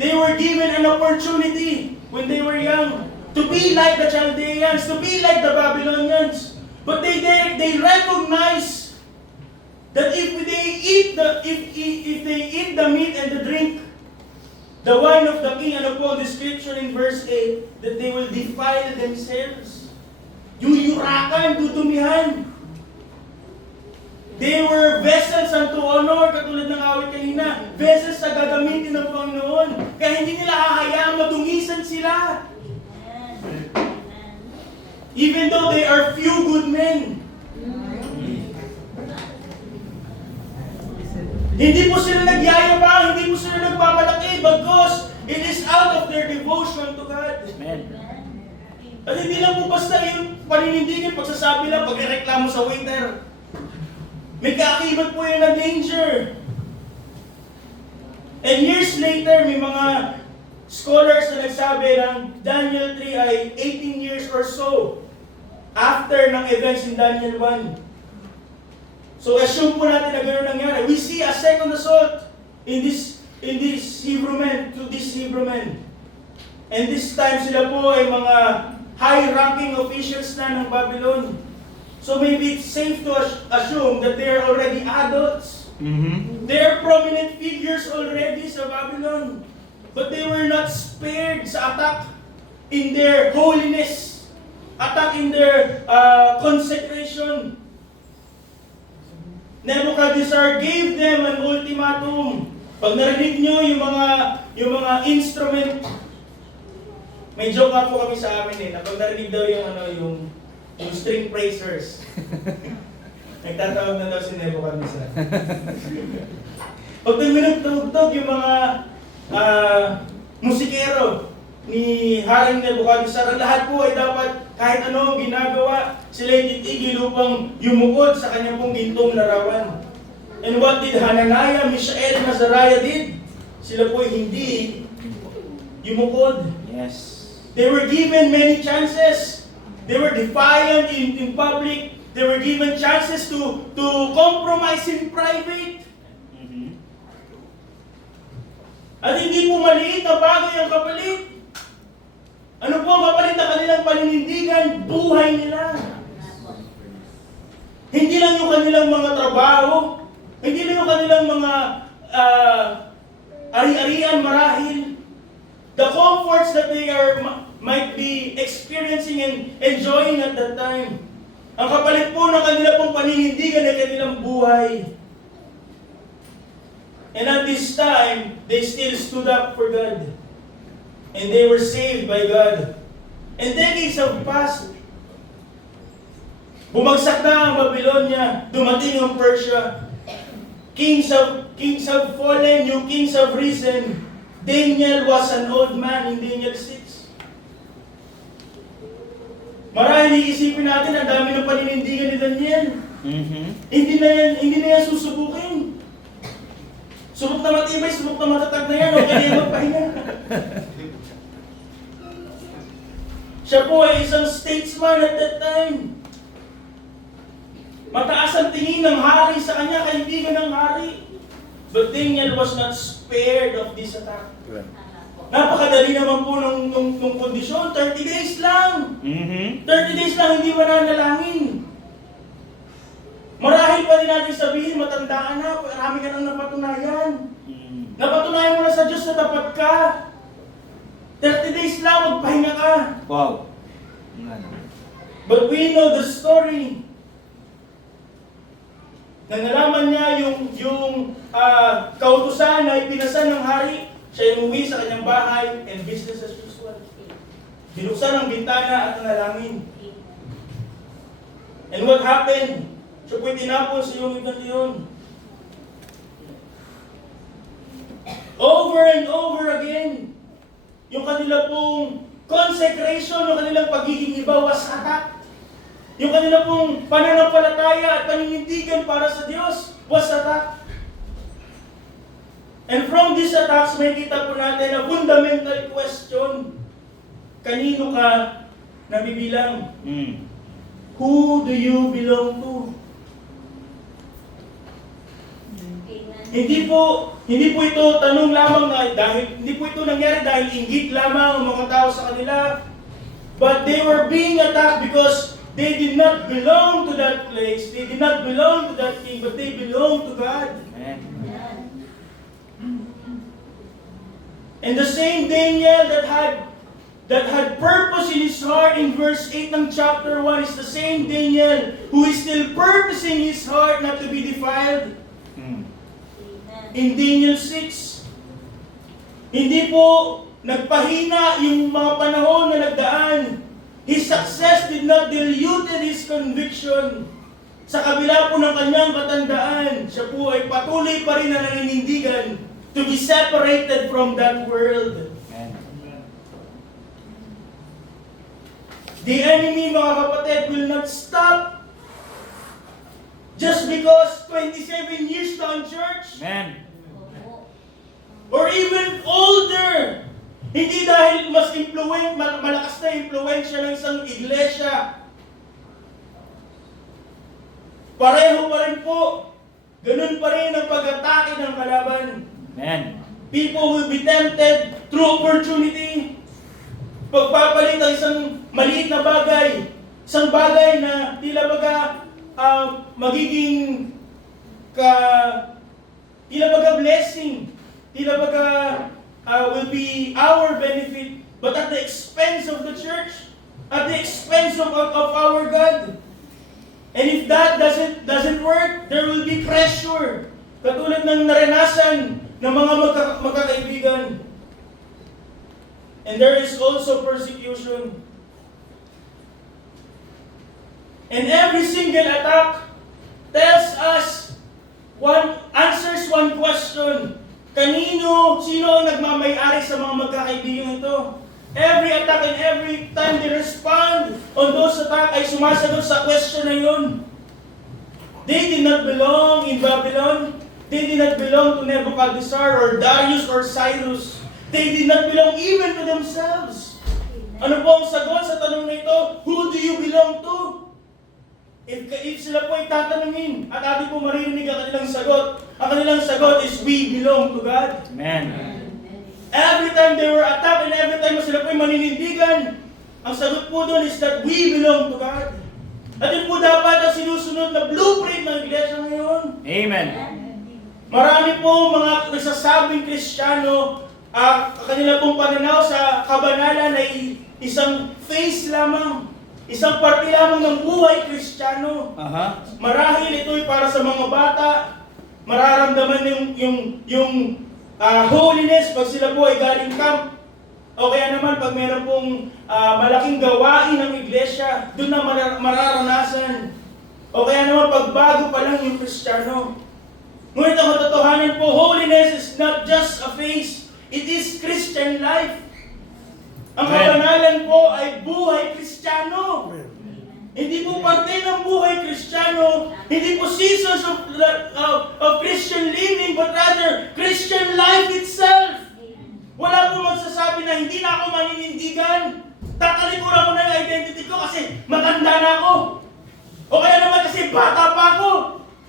They were given an opportunity when they were young to be like the Chaldeans, to be like the Babylonians. But they recognize that if they eat the meat and the drink, the wine of the king, and upon the scripture in verse 8, that they will defile themselves. Yuyurakan, dudumihan. They were vessels unto honor, katulad ng awit kanina, vessels na gagamitin ng Panginoon. Kaya hindi nila hahayaang madungisan sila. Even though they are few good men. Hindi po sila nagyayabang, hindi po sila nagmamalaki, bagos it is out of their devotion to God. Amen. At hindi lang po basta yung paninindigan, pagsasabi lang, pagreklamo sa waiter. May kaakibat po yun na danger. And years later, may mga scholars na nagsabi ng Daniel 3 ay 18 years or so after ng events in Daniel 1. So assume po natin na gano'n nangyari. We see a second assault in this Hebrew men, to this Hebrew men. And this time sila po ay mga high-ranking officials na ng Babylon. So maybe it's safe to assume that they are already adults. Mm-hmm. They are prominent figures already sa Babylon. But they were not spared sa attack in their holiness, attack in their consecration. Nebuchadnezzar gave them an ultimatum. Pag narinig nyo yung mga instrument, may joke nga po kami sa amin na pag narinig daw yung string praisers. Nagtatawag na daw si Nebuchadnezzar. Pag minugtog yung mga musikero ni Haring Nebuchadnezzar, ang lahat po ay dapat kahit ano ginagawa, sila ay titigil upang yumukod sa kanyang pong gintong larawan. And what did Hananiah, Mishael, and Azariah did? Sila po ay hindi yumukod. Yes. They were given many chances. They were defiant in public. They were given chances to compromise in private. Mm-hmm. At hindi po maliit na bagay ang kapalit. Ano po ang kapalit na kanilang paninindigan? Buhay nila. Hindi lang yung kanilang mga trabaho, hindi lang yung kanilang mga ari-arian marahil. The comforts that they might be experiencing and enjoying at that time. Ang kapalit po ng kanila pong paninindigan ay kanilang buhay. And at this time, they still stood up for God. And they were saved by God. And decades have passed. Bumagsak na ang Babylonia, dumating ang Persia. Kings have fallen, new kings have risen. Daniel was an old man in Daniel 6. Marahil iisipin natin, ang dami ng paninindigan ni Daniel. Mm-hmm. Hindi na yan susubukin. Subok na matibay, subok na matatag na yan, o kaya magpahinga. Siya po ay isang statesman at that time. Mataas ang tingin ng hari sa kanya, kaibigan ng hari. But Daniel was not spared of this attack. Napakadali naman po nung kondisyon, 30 days lang. Mm-hmm. 30 days lang, hindi mananalangin. Marahil pa rin natin sabihin, matanda ka na, marami ka nang napatunayan. Mm-hmm. Napatunayan mo na sa Diyos na tapat ka. 30 days lang, magpahinga ka. Wow. But we know the story. Nang nalaman niya yung kautusan na ipinasa ng hari, siya umuwi sa kanyang bahay and business as usual. Binuksan ang bintana at nanalangin. And what happened? Siya po'y tinapon sa iyong ibang iyon. Over and over again, yung kanila pong consecration, yung kanilang pagiging iba was attack. Yung kanila pong pananampalataya at paninindigan para sa Diyos was attack. And from these attacks, may kita po natin a fundamental question. Kanino ka nabibilang? Mm. Who do you belong to? Hindi po ito tanong lamang hindi po ito nangyari dahil inggit lamang ang mga tao sa kanila. But they were being attacked because they did not belong to that place. They did not belong to that king, but they belong to God. Amen. And the same Daniel that had purpose in his heart in verse 8 ng chapter 1 is the same Daniel who is still purposing his heart not to be defiled. Mm. In Daniel 6, hindi po nagpahina yung mga panahon na nagdaan. His success did not dilute his conviction. Sa kabila po ng kanyang katandaan, siya po ay patuloy pa rin na naninindigan to be separated from that world. Amen. The enemy, mga kapatid, will not stop just because 27 years na on church Amen. Opo. or even older. Hindi dahil mas malakas na impluensya ng isang iglesia. Pareho pa rin po. Ganun pa rin ang pag-atake ng kalaban. Amen. People will be tempted through opportunity. Pagpapalit ang isang maliit na bagay, isang bagay na tila baga magiging tila baga blessing, tila baga will be our benefit, but at the expense of the church, at the expense of our God. And if that doesn't work, there will be pressure. Katulad ng naranasan ng mga magkakaibigan. And there is also persecution. And every single attack tells us answers one question. Sino ang nagmamay-ari sa mga magkakaibigan ito? Every attack and every time they respond on those attacks ay sumasagot sa question na yun. They did not belong in Babylon. They did not belong to Nebuchadnezzar or Darius or Cyrus. They did not belong even to themselves. Ano po ang sagot sa tanong na ito? Who do you belong to? If sila po ay tatanungin at ating po maririnig ang kanilang sagot is we belong to God. Amen. Every time they were attacked and every time sila po ay maninindigan, ang sagot po doon is that we belong to God. At yun po dapat ang sinusunod na blueprint ng iglesia ngayon. Amen. Marami po mga nagsasabing Kristiyano, kanila pong pananaw sa kabanalan ay isang phase lamang, isang parte lamang ng buhay Kristiyano. Marahil ito'y para sa mga bata, mararamdaman yung holiness pag sila po ay galing camp. O kaya naman pag meron pong malaking gawain ng iglesia, doon na mararanasan. O kaya naman pag bago pa lang yung Kristiyano. Ngunit ang katotohanan po, holiness is not just a phase, it is Christian life. Ang kabanalan po ay buhay Kristiyano. Hindi po parte ng buhay Kristiyano, hindi po seasons of Christian living, but rather Christian life itself. Wala po magsasabi na hindi na ako maninindigan. Tatalikuran ko na yung identity ko kasi matanda na ako. O kaya naman kasi bata pa ako.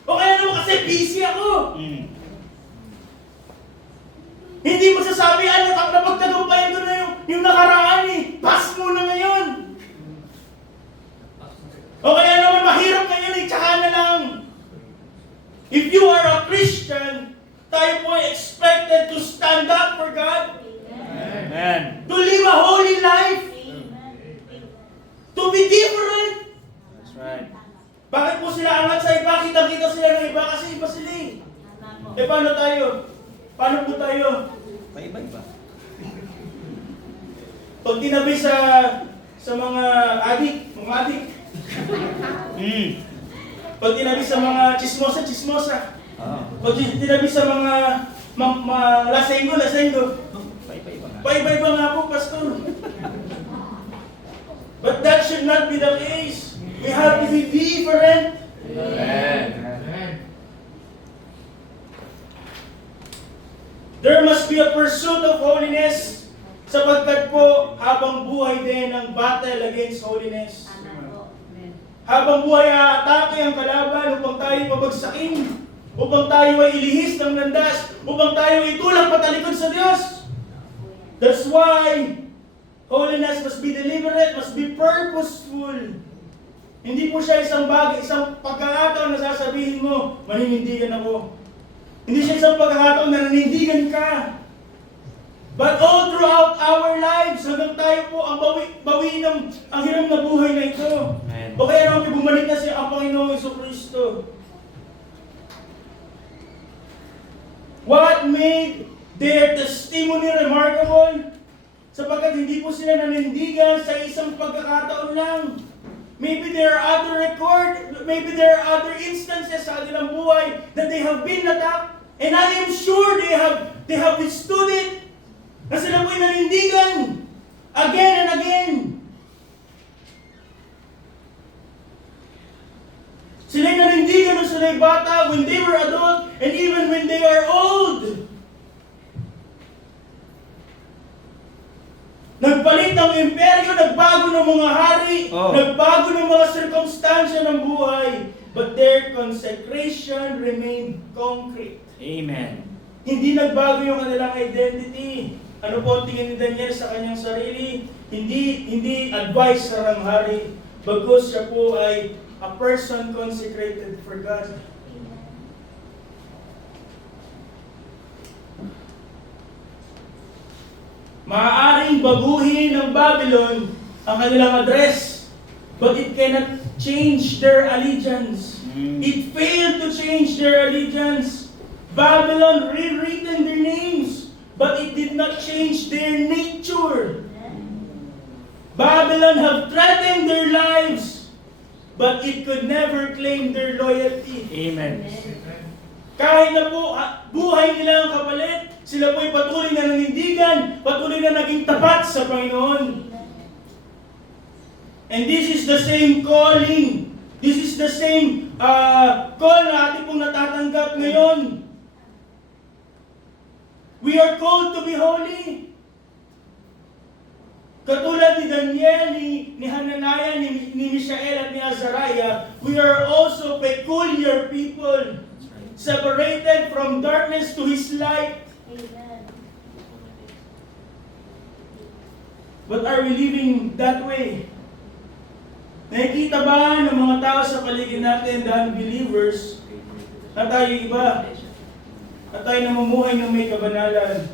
O kaya naman kasi busy ako. Hindi masasabi, napagtagumpayan ko na yung nakaraan eh. Pass mo na ngayon. O kaya naman mahirap ngayon eh, tsaka na lang. If you are a Christian, tayo po ay expected to stand up for God. Amen. To live a holy life. To be different. That's right. Bakit po sila angat sa iba? Kita-kita sila ng iba kasi iba sila eh. Eh paano tayo? Paano po tayo? Iba-iba. Pag tinabi sa mga adik. Pag tinabi sa mga chismosa. Pag tinabi sa mga lasenggo. Paiba-iba nga po, Pastor. But that should not be the case. We have to be different. Amen. There must be a pursuit of holiness sapagkat po habang buhay din ang battle against holiness. Habang buhay aatake ang kalaban upang tayo pabagsakin, upang tayo ay ilihis ng landas, upang tayo ay tulak patalikod sa Diyos. That's why holiness must be deliberate, must be purposeful. Hindi po siya isang bagay, isang pagkakataon na sasabihin mo, maninindigan ako. Hindi siya isang pagkakataon na nanindigan ka. But all throughout our lives, hanggang tayo po ang bawiin ang hiram na buhay na ito. Amen. O kaya naman bumalik na siya ang Panginoong Jesucristo. What made their testimony remarkable? Sapagkat hindi po sila nanindigan sa isang pagkakataon lang. Maybe there are maybe there are other instances sa kanilang buhay that they have been attacked. And I am sure they have withstood it. Na sila po'y nanindigan again and again. Sila'y nanindigan nung sila'y bata, when they were adult, and even when they are old. Nagpalit ng imperyo, nagbago ng mga hari, nagbago ng mga sirkumstansya ng buhay, but their consecration remained concrete. Amen. Hindi nagbago yung kanilang identity. Ano po ang tingin ni Daniel sa kanyang sarili? Hindi advice sa hari, bagkus siya po ay a person consecrated for God. Maaaring baguhin ng Babylon ang kanilang address, but it cannot change their allegiance. It failed to change their allegiance. Babylon rewritten their names, but it did not change their nature. Babylon have threatened their lives, but it could never claim their loyalty. Amen. Kahit na po buhay nila ang kapalit, sila po'y patuloy na nanindigan, patuloy na naging tapat sa Panginoon. And this is the same calling. This is the same call na ating pong natatanggap ngayon. We are called to be holy. Katulad ni Daniel, ni Hananiah, ni Mishael at ni Azariah, we are also peculiar people, separated from darkness to His light. Amen. But are we living that way? Nakikita ba ng mga tao sa paligid natin, the unbelievers, na tayo iba? Na tayo namumuhay ng may kabanalan?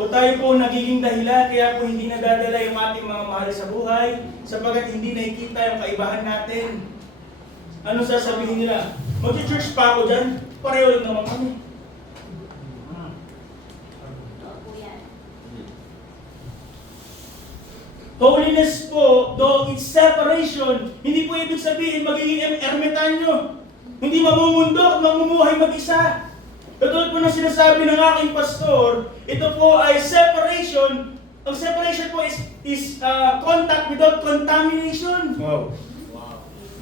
O tayo po nagiging dahilan kaya po hindi nadadala yung ating mga mahal sa buhay sapagkat hindi nakikita yung kaibahan natin? Ano sasabihin nila? Mag-church pa ako dyan, pareho rin naman kami. Totoo po yan. Holiness po, though it's separation, hindi po ibig sabihin magiging ermitanyo. Hindi mamumundok, mamumuhay mag-isa. Katulad po ng sinasabi ng aking pastor, ito po ay separation. Ang separation po is contact without contamination. Wow.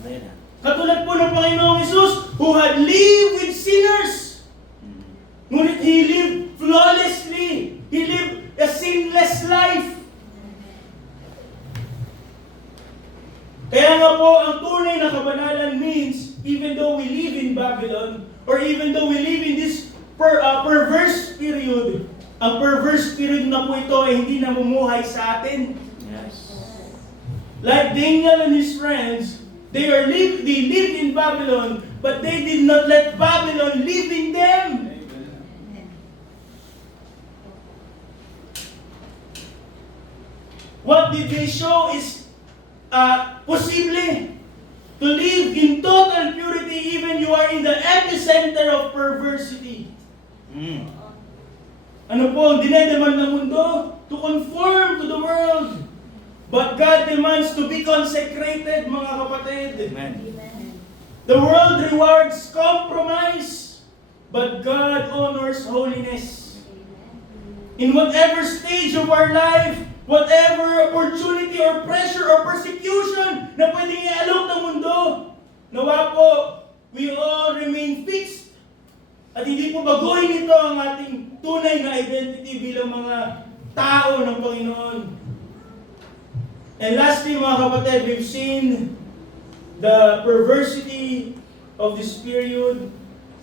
Amen. Katulad po ng Panginoong Hesus, who had lived with sinners. Ngunit He lived flawlessly. He lived a sinless life. Kaya nga po, ang tunay na kabanalan means, even though we live in Babylon, or even though we live in this perverse period, ang perverse period na po ito ay hindi namumuhay sa atin. Yes. Like Daniel and his friends, they lived in Babylon, but they did not let Babylon live in them. What did they show is posible to live in total purity even you are in the epicenter of perversity. Ano po ang dinedemand ng mundo? To conform to the world. But God demands to be consecrated, mga kapatid. Amen. Amen. The world rewards compromise, but God honors holiness. In whatever stage of our life, whatever opportunity or pressure or persecution na pwedeng i-alok ng mundo, nawa po, we all remain fixed. At hindi po baguhin ito ang ating tunay na identity bilang mga tao ng Panginoon. And lastly, mga kapatid, we've seen the perversity of this period,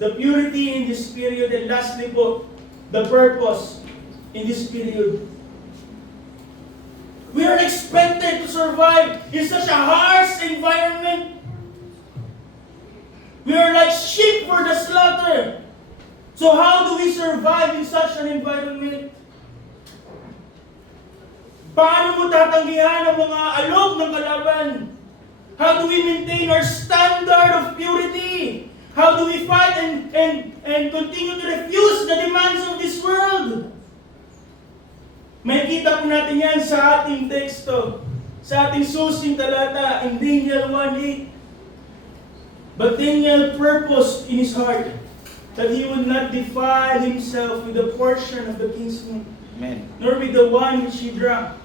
the purity in this period, and lastly po, the purpose in this period. We are expected to survive in such a harsh environment. We are like sheep for the slaughter. So how do we survive in such an environment? Paano mo tatanggihan ang mga alog ng kalaban? How do we maintain our standard of purity? How do we fight and continue to refuse the demands of this world? May kita po natin yan sa ating teksto. sa ating susing talata in Daniel 1:8. But Daniel purposed in his heart that he would not defile himself with the portion of the king's meat, Amen. nor with the wine which he drank.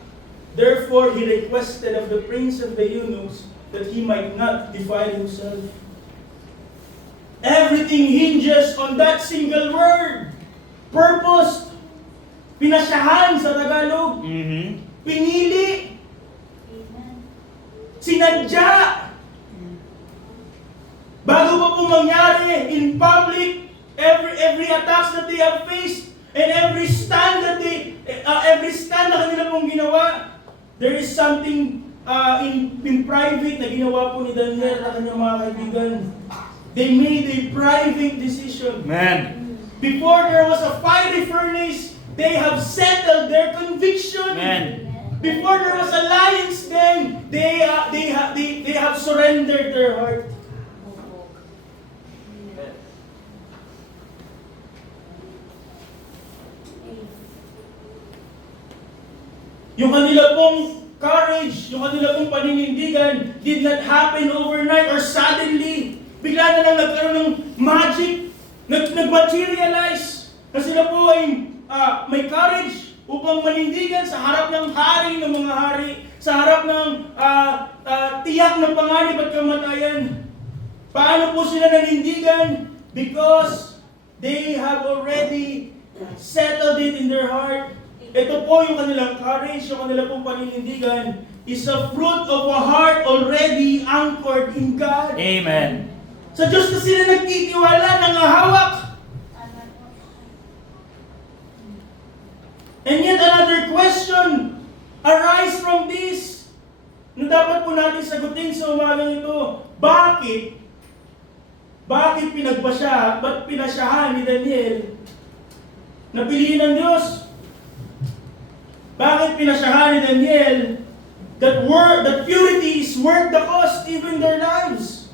Therefore he requested of the prince of the eunuchs that he might not defile himself. Everything hinges on that single word. Purposed. Pinasyahan sa Tagalog. Mhm. Pinili. Amen. Sinadya. Bago pa po mangyari in public, every attacks that they have faced, and every stand na kanila pong ginawa, there is something in private na ginawa po ni Daniel at kanyang mga kaibigan. They made a private decision. Amen. Before there was a fiery furnace, they have settled their conviction. Amen. Before there was a lion's den, they have surrendered their heart. Yung kanila pong courage, yung kanila pong paninindigan did not happen overnight or suddenly. Bigla na lang nagkaroon ng magic, nag-materialize na sila po ay may courage upang manindigan sa harap ng hari ng mga hari, sa harap ng tiyak ng panganib at kamatayan. Paano po sila nanindigan? Because they have already settled it in their heart. Ito po yung kanilang courage, yung kanilang pong paninindigan is a fruit of a heart already anchored in God. Amen. Sa Diyos na sila nagtitiwala, nangahawak. And yet another question arise from this na dapat po natin sagutin sa umagang ito. Bakit pinagpasya, ba't pinasyahan ni Daniel na piliin ng Diyos? Bakit pinasyahan ni Daniel that purity is worth the cost, even their lives?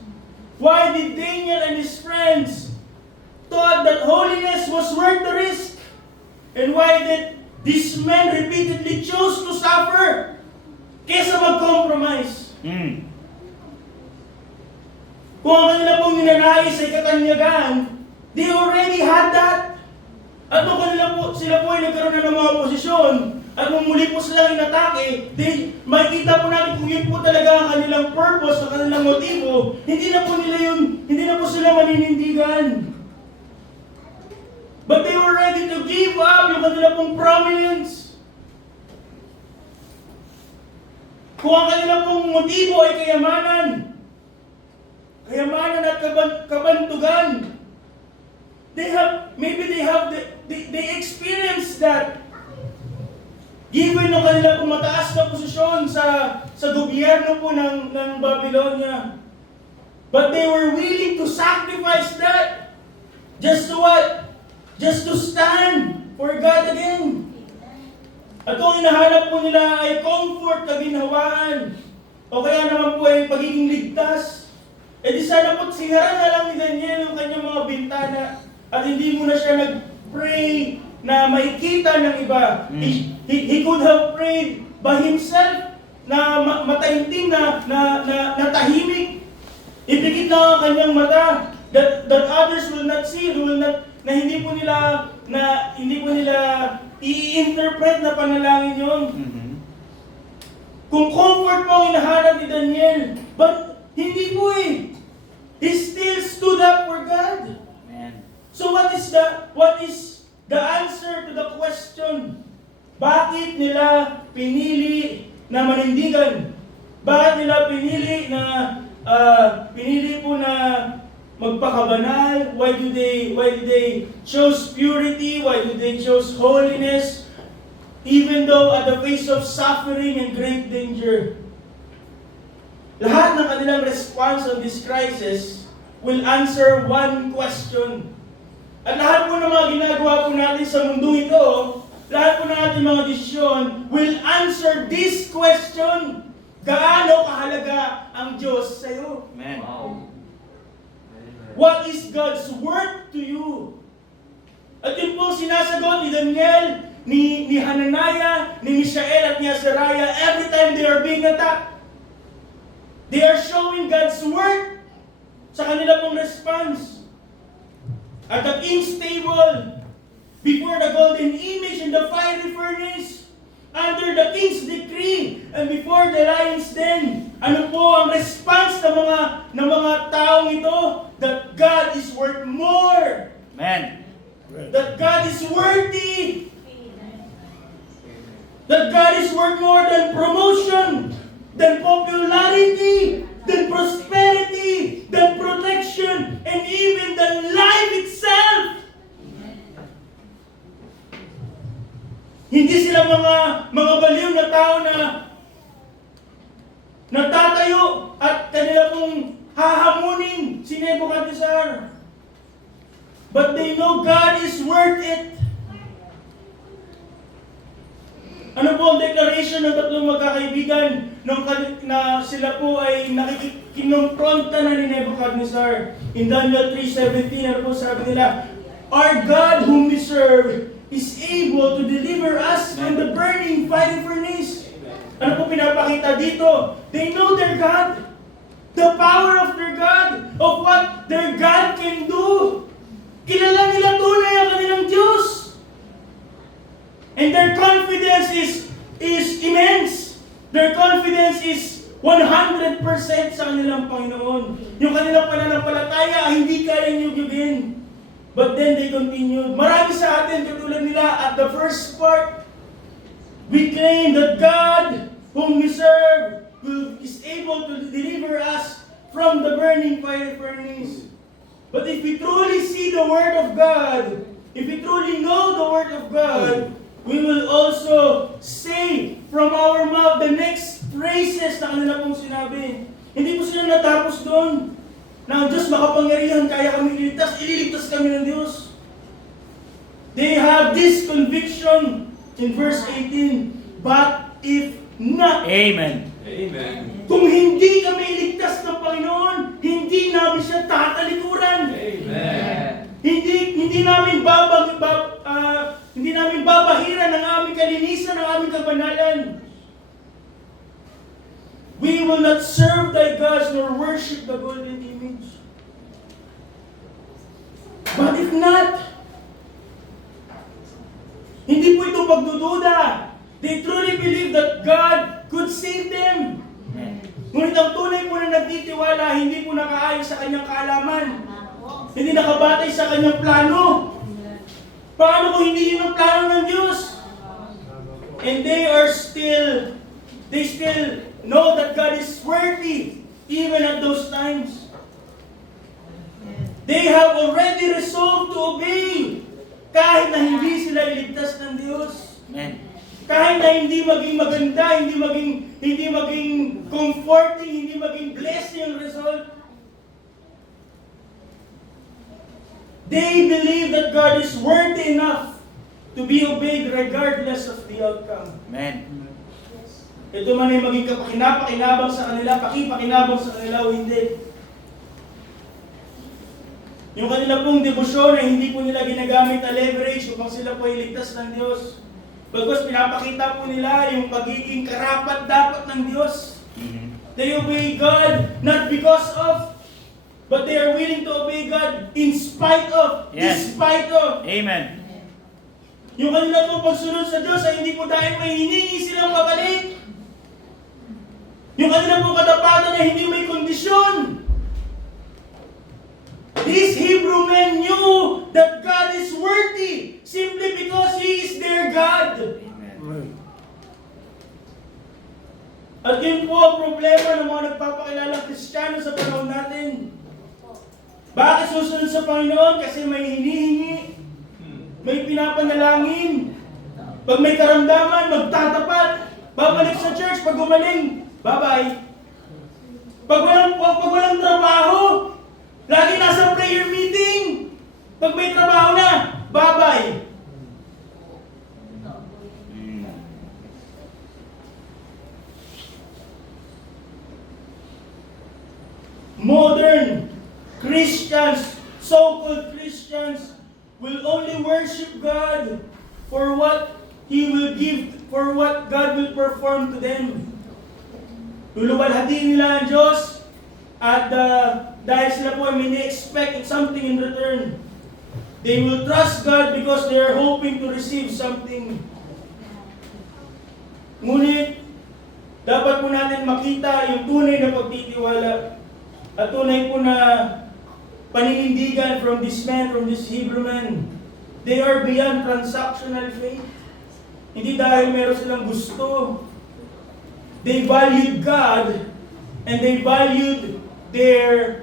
Why did Daniel and his friends thought that holiness was worth the risk? And why did these men repeatedly chose to suffer kesa mag-compromise? Kung ang kanila pong ninanais ay katanyagan, they already had that. At kung sila po ay nagkaroon na ng mga posisyon, at kung muli po silang inatake, makikita po natin kung yun po talaga ang kanilang purpose, ang kanilang motibo, hindi na po sila maninindigan. But they were ready to give up yung kanilang pong prominence. Kung ang kanilang pong motibo ay kayamanan at kabantugan, they experience that. Given ng kanila pong mataas na posisyon sa gobyerno po ng Babylonia. But they were willing to sacrifice that. Just to what? Just to stand for God again. At kung hinahanap po nila ay comfort, kaginhawaan, o kaya naman po ay pagiging ligtas, di sana po sinara na lang ni Daniel yung kanyang mga bintana at hindi muna siya nag-pray na makikita ng iba. He could have prayed by himself na mataimtim na tahimik. Ipikit lang ang kanyang mata that others will not see, na hindi po nila i-interpret na panalangin yun. Kung comfort mo ang hinahanap ni Daniel, but hindi po eh. He still stood up for God. Amen. So what is the answer to the question? Bakit nila pinili na manindigan? Bakit nila pinili po na magpakabanal? Why do they choose purity? Why do they choose holiness? Even though at the face of suffering and great danger. Lahat ng kanilang response on this crisis will answer one question. At lahat po ng mga ginagawa po natin sa mundo ito, lahat po ng ating mga desisyon will answer this question. Gaano kahalaga ang Diyos sa iyo? Amen. What is God's worth to you? At yun po sinasagot ni Daniel, ni Hananiah, ni Mishael at ni Azariah, every time they are being attacked, they are showing God's work sa kanila pong response. At the king's table, before the golden image in the fiery furnace, under the king's decree, and before the lion's den, ano po ang response ng mga taong ito? That God is worth more. Amen. That God is worthy. That God is worth more than promotion, than popularity, than prosperity, than protection, and even than life itself. Hindi sila mga baliw na tao na natatayo at kanila pong hahamunin si Nebuchadnezzar. But they know God is worth it. Ano po ang declaration ng tatlong magkakaibigan na sila po ay kinumpronta na ni Nebuchadnezzar? In Daniel 3:17, ano po sabi nila? Our God whom we serve is able to deliver us from the burning fiery furnace. Ano po pinapakita dito? They know their God. The power of their God. Of what their God can do. Kilala nila tunay ang kanilang Diyos. And their confidence is immense. Their confidence is 100% sa kanilang Panginoon. Yung kanilang pananampalataya ay hindi kayang yugugin. But then they continue. Marami sa atin katulad nila at the first part, we claim that God whom we serve is able to deliver us from the burning fire furnace. But if we truly see the Word of God, if we truly know the Word of God, we will also say from our mouth the next phrases na kanila pong sinabi. Hindi po sila natapos doon. Na ang Diyos makapangyarihan, kaya kami ililigtas, ililigtas kami ng Diyos. They have this conviction in verse 18. But if not, Amen. Amen. kung hindi kami iligtas ng Panginoon, hindi namin siya tatalikuran. Amen. Hindi namin babahiran ang aming kalinisan, ang aming kabanalan. We will not serve thy gods nor worship the golden image. But if not, hindi po ito pagdududa. They truly believe that God could save them. Ngunit ang tunay po na nagtitiwala, hindi po nakaayon sa kanyang kaalaman. Hindi nakabatay sa kanyang plano. Paano kung hindi yun ang plano ng Diyos? And they still know that God is worthy even at those times. They have already resolved to obey kahit na hindi sila iligtas ng Diyos. Amen. Kahit na hindi maging maganda, hindi maging comforting, hindi maging blessing ang result. They believe that God is worthy enough to be obeyed regardless of the outcome. Amen. Ito man ay maging pakinabang sa kanila, pakipakinabang sa kanila o hindi. Yung kanila pong debosyon ay hindi po nila ginagamit na leverage upang sila po ay ligtas ng Diyos. Bagkus pinapakita po nila yung pagiging karapat-dapat ng Diyos. They obey God not because of, but they are willing to obey God in spite of, Yes. despite of. Amen. Yung kanila pong pagsunod sa Diyos ay hindi po dahil may hiningi silang pabalik. Yung kanila pong katapatan ay hindi may kondisyon. These Hebrew men knew that God is worthy simply because He is their God. Amen. At yun po ang problema ng mga nagpapakilalang Kristiyano sa panahon natin. Bakit susunod sa Panginoon? Kasi may hinihingi, may pinapanalangin. Pag may karamdaman, magtatapat. Babalik sa church pag gumaling. Bye-bye. Pag walang trabaho, lagi nasa prayer meeting. Pag may trabaho na, bye-bye. Modern Christians, so-called Christians, will only worship God for what He will give for what God will perform to them. Luluwalhatiin nila ang Diyos at dahil sila po ay may expect something in return. They will trust God because they are hoping to receive something. Ngunit, dapat po natin makita yung tunay na pagtitiwala at tunay po na paninindigan from this man, from this Hebrew man. They are beyond transactional faith. Hindi dahil meron silang gusto. They valued God and they valued their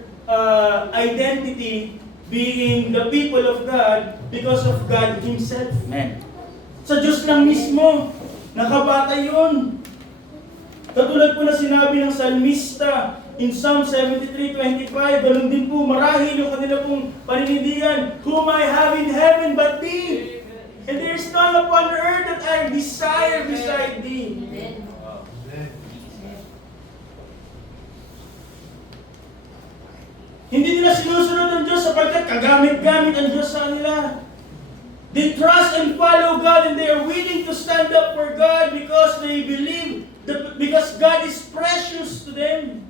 identity being the people of God because of God Himself. Amen. Sa Diyos lang mismo, nakabata yun. Katulad po na sinabi ng salmista in Psalm 73:25, ganun din po, marahil yung kanila pong paninindigan, whom I have in heaven but Thee, and there is none upon earth that I desire beside Thee. Hindi nila sinusunod ang Diyos sapagkat kagamit-gamit ang Diyos sa kanila. They trust and follow God and they are willing to stand up for God because they believe because God is precious to them.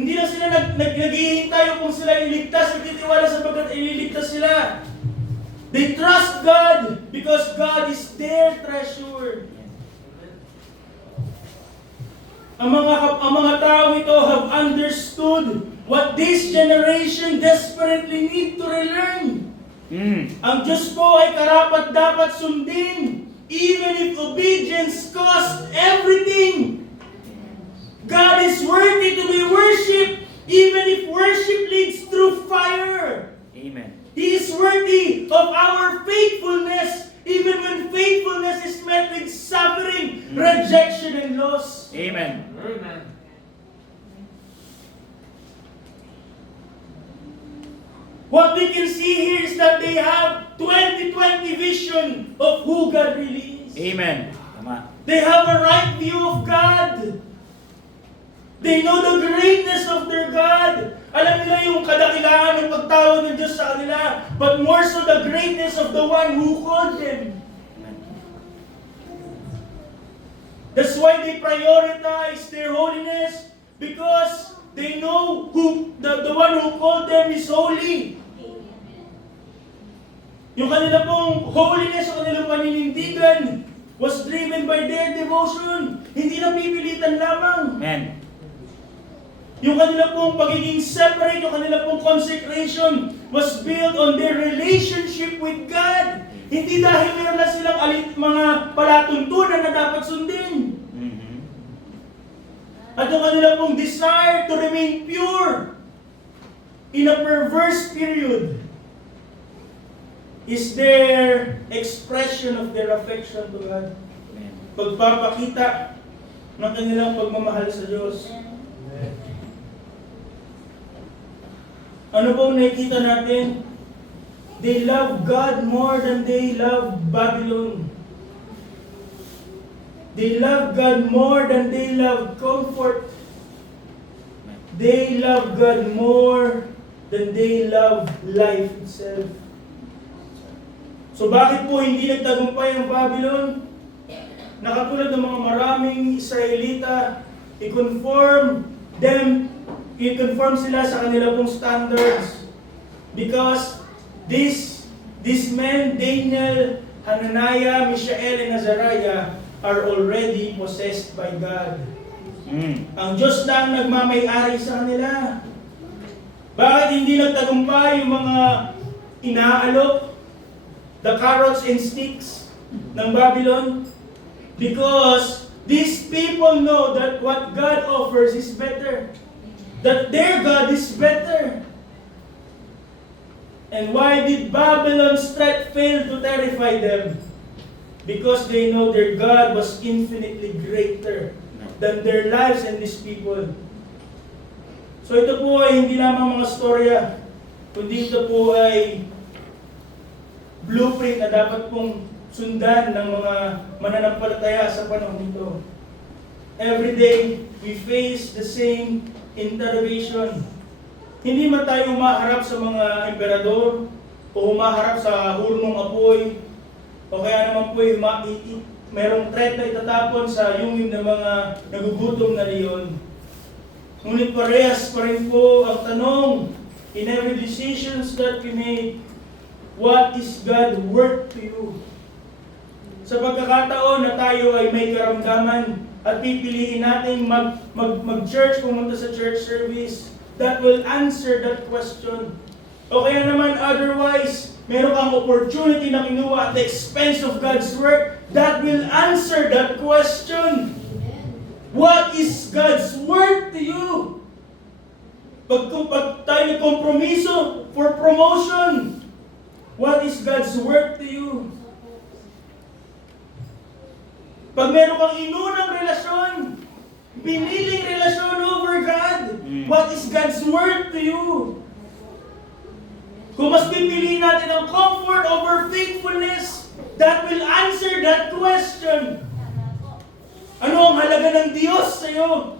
Hindi na sila naghihintay kung sila iligtas, nagtitiwala sapagkat ililigtas sila. They trust God because God is their treasure. Ang mga tao ito have understood what this generation desperately need to relearn. Ang Diyos po ay karapat-dapat sundin, even if obedience costs everything. God is worthy to be worshipped, even if worship leads through fire. Amen. He is worthy of our faithfulness, even when faithfulness is met with suffering, rejection, and loss. Amen. What we can see here is that they have 20/20 vision of who God really is. Amen. Tama. They have a right view of God. They know the greatness of their God. Alam nila yung kadakilaan ng pagtawag ng Diyos sa kanila, but more so the greatness of the one who called them. That's why they prioritize their holiness, because they know who the one who called them is holy. Yung kanila pong holiness o kanilang paninindigan was driven by their devotion. Hindi na pipilitan lamang. Amen. Yung kanila pong pagiging separate, yung kanila pong consecration was built on their relationship with God. Hindi dahil meron na silang mga palatuntunan na dapat sundin. At yung kanila pong desire to remain pure in a perverse period is their expression of their affection to God. Amen. Pagpapakita ng kanilang pagmamahal sa Diyos. Ano pong nakikita natin? They love God more than they love Babylon. They love God more than they love comfort. They love God more than they love life itself. So bakit po hindi nagtagumpay ang Babylon? Nakatulad ng mga maraming Israelita, i-conform sila sa kanila pong standards. Because these men, Daniel, Hananiah, Mishael, and Azariah, are already possessed by God. Ang Diyos lang nagmamay-ari sa kanila. Bakit hindi nagtagumpay yung mga inaalok, the carrots and sticks ng Babylon? Because these people know that what God offers is better. That their God is better. And why did Babylon's threat fail to terrify them? Because they know their God was infinitely greater than their lives and these people. So ito po ay hindi lamang mga storya, kundi ito po ay blueprint na dapat pong sundan ng mga mananampalataya sa panahon nito. Every day, we face the same interrogation. Hindi man tayo humaharap sa mga emperador o humaharap sa hurnong apoy, O kaya naman po merong threat na itatapon sa yungib ng mga nagugutom na leon. Ngunit parehas pa rin po ang tanong in every decisions that we make, what is God worth to you? Sa pagkakataon na tayo ay may karamdaman at pipiliin natin mag-church, pumunta sa church service, that will answer that question. O kaya naman otherwise, meron kang opportunity na kinuha at the expense of God's work, that will answer that question. What is God's word to you? Pag tayo nagkompromiso for promotion, what is God's word to you? Pag meron kang inunang relasyon, piniling relasyon over God, what is God's word to you? Kung mas pipiliin natin ang comfort over faithfulness, that will answer that question. Ano ang halaga ng Diyos sa iyo?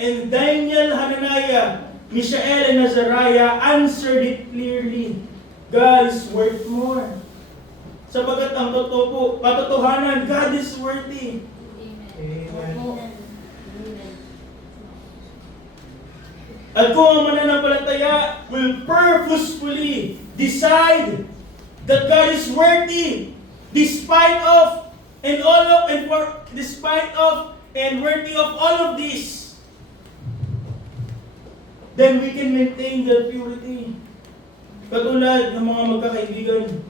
And Daniel, Hananiah, Mishael, and Azariah answered it clearly. God is worth more. Sabagat ang totoo po, katotohanan, God is worthy. Amen. At kung ang mananampalataya will purposefully decide that God is worthy, despite of and worthy of all of this, then we can maintain that purity. Katulad ng mga magkakaibigan,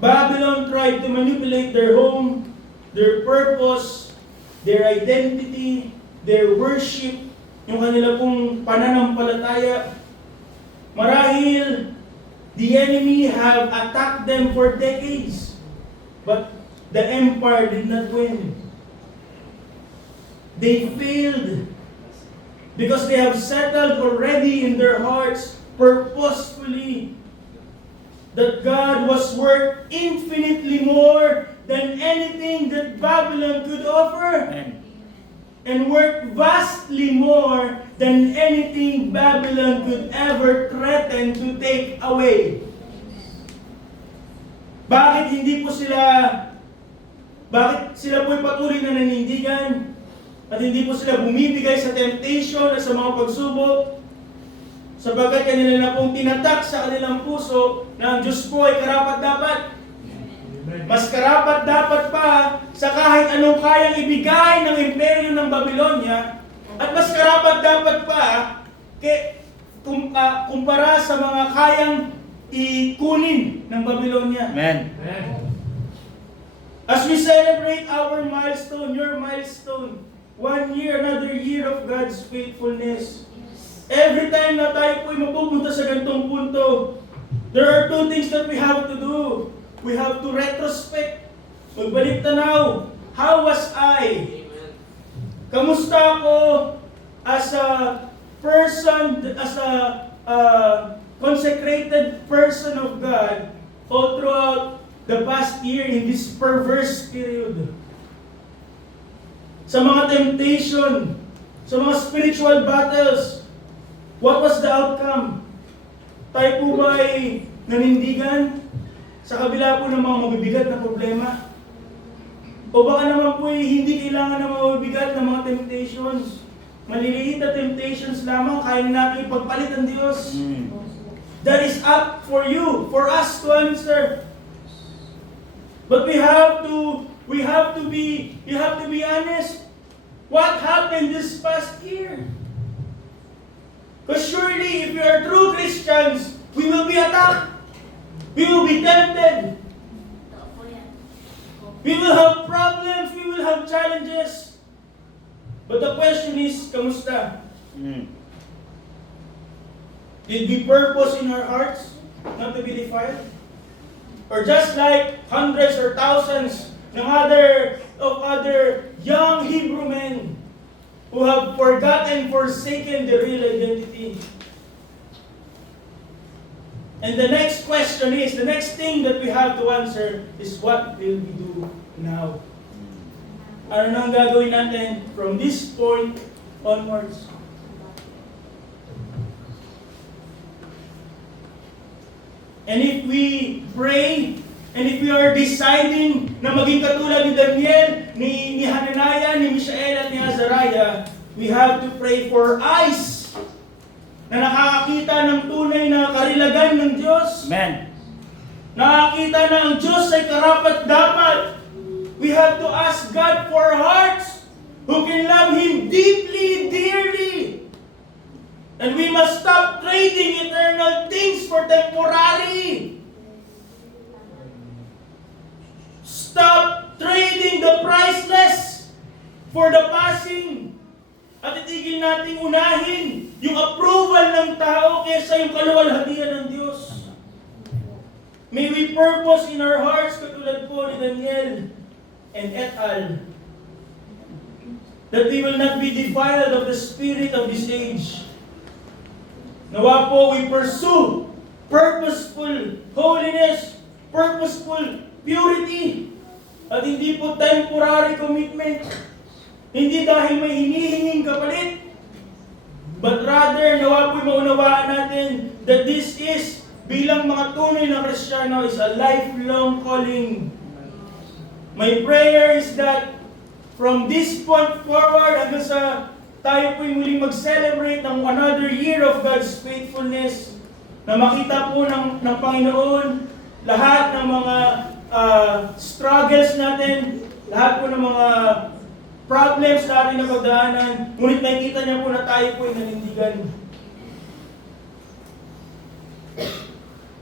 Babylon tried to manipulate their home, their purpose, their identity, their worship, yung kanila pong pananampalataya. Marahil, the enemy have attacked them for decades, but the empire did not win. They failed because they have settled already in their hearts purposefully that God was worth infinitely more than anything that Babylon could offer. Amen. And worth vastly more than anything Babylon could ever threaten to take away. Bakit sila po'y patuloy na nanindigan at hindi po sila bumibigay sa temptation at sa mga pagsubok? Sabagat kanila na pong tinatak sa kanilang puso na ang Diyos po ay karapat-dapat. Mas karapat-dapat pa sa kahit anong kayang ibigay ng imperyo ng Babylonia, at mas karapat-dapat pa kumpara sa mga kayang ikunin ng Babylonia. Amen. As we celebrate our milestone, your milestone, 1 year, another year of God's faithfulness. Every time na tayo po'y mapupunta sa ganitong punto, there are two things that we have to do. We have to retrospect. Magbalik tanaw. How was I? Kamusta ako as a person, as a consecrated person of God all throughout the past year in this perverse period? Sa mga temptation, sa mga spiritual battles, what was the outcome? Tayo po ba ay nanindigan sa kabila po ng mga mabibigat na problema? O baka naman po hindi kailangan ng mga mabibigat na mga temptations? Maliliit na temptations lamang, kaya natin ipagpalit ang Diyos. That is up for you, for us to answer. But you have to be honest. What happened this past year? Because surely if we are true Christians, we will be attacked. We will be tempted. We will have problems. We will have challenges. But the question is, kamusta? Did we purpose in our hearts not to be defiled? Or just like hundreds or thousands ng other young Hebrew men who have forgotten, forsaken their real identity? And the next question is, the next thing that we have to answer is, what will we do now? Ano nang gagawin natin from this point onwards? And if we pray, and if we are deciding na maging katulad ni Daniel, ni Hananiah, ni Mishael at ni Azariah, we have to pray for eyes na nakakakita ng tunay na karilagan ng Diyos. Amen. Nakakita na ang Diyos ay karapat-dapat. We have to ask God for hearts who can love Him deeply, dearly. And we must stop trading eternal things for temporary. Stop trading the priceless for the passing. At itigil nating unahin yung approval ng tao kaysa yung kaluwalhatian ng Diyos. May we purpose in our hearts, katulad po ni Daniel and et al., that we will not be defiled of the spirit of this age. Nawa po we pursue purposeful holiness, purposeful purity, at hindi po temporary commitment. Hindi dahil may hinihinging kapalit, but rather nawa po'y maunawaan natin that this is, bilang mga tunay na Kristiyano, is a lifelong calling. My prayer is that from this point forward hanggang sa tayo po'y muling mag-celebrate ng another year of God's faithfulness, na makita po ng Panginoon lahat ng mga struggles natin, lahat po ng mga problems natin na pagdaanan, ngunit nakikita niya po na tayo po ay nanindigan.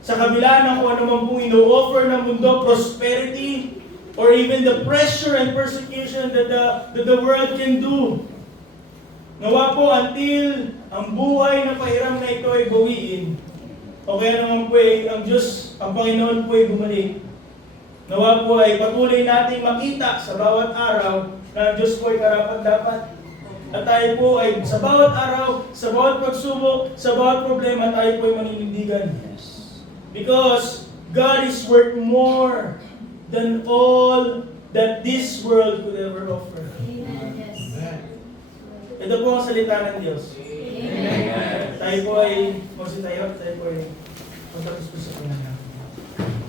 Sa kabila ng kung ano man po ino-offer ng mundo, prosperity, or even the pressure and persecution that the world can do, nawa po until ang buhay na pahiram na ito ay bawiin, o kaya naman po ay ang Diyos, ang Panginoon po ay bumalik, nawa po ay patuloy nating makita sa bawat araw na ang Diyos po ay karapat-dapat. At tayo po ay sa bawat araw, sa bawat pagsubok, sa bawat problema, tayo po ay maninindigan. Because God is worth more than all that this world could ever offer. Amen. Yes. Ito po ang salita ng Diyos. Amen. Tayo po ay magsitayo, tayo po ay magtapos po sa Panginoon.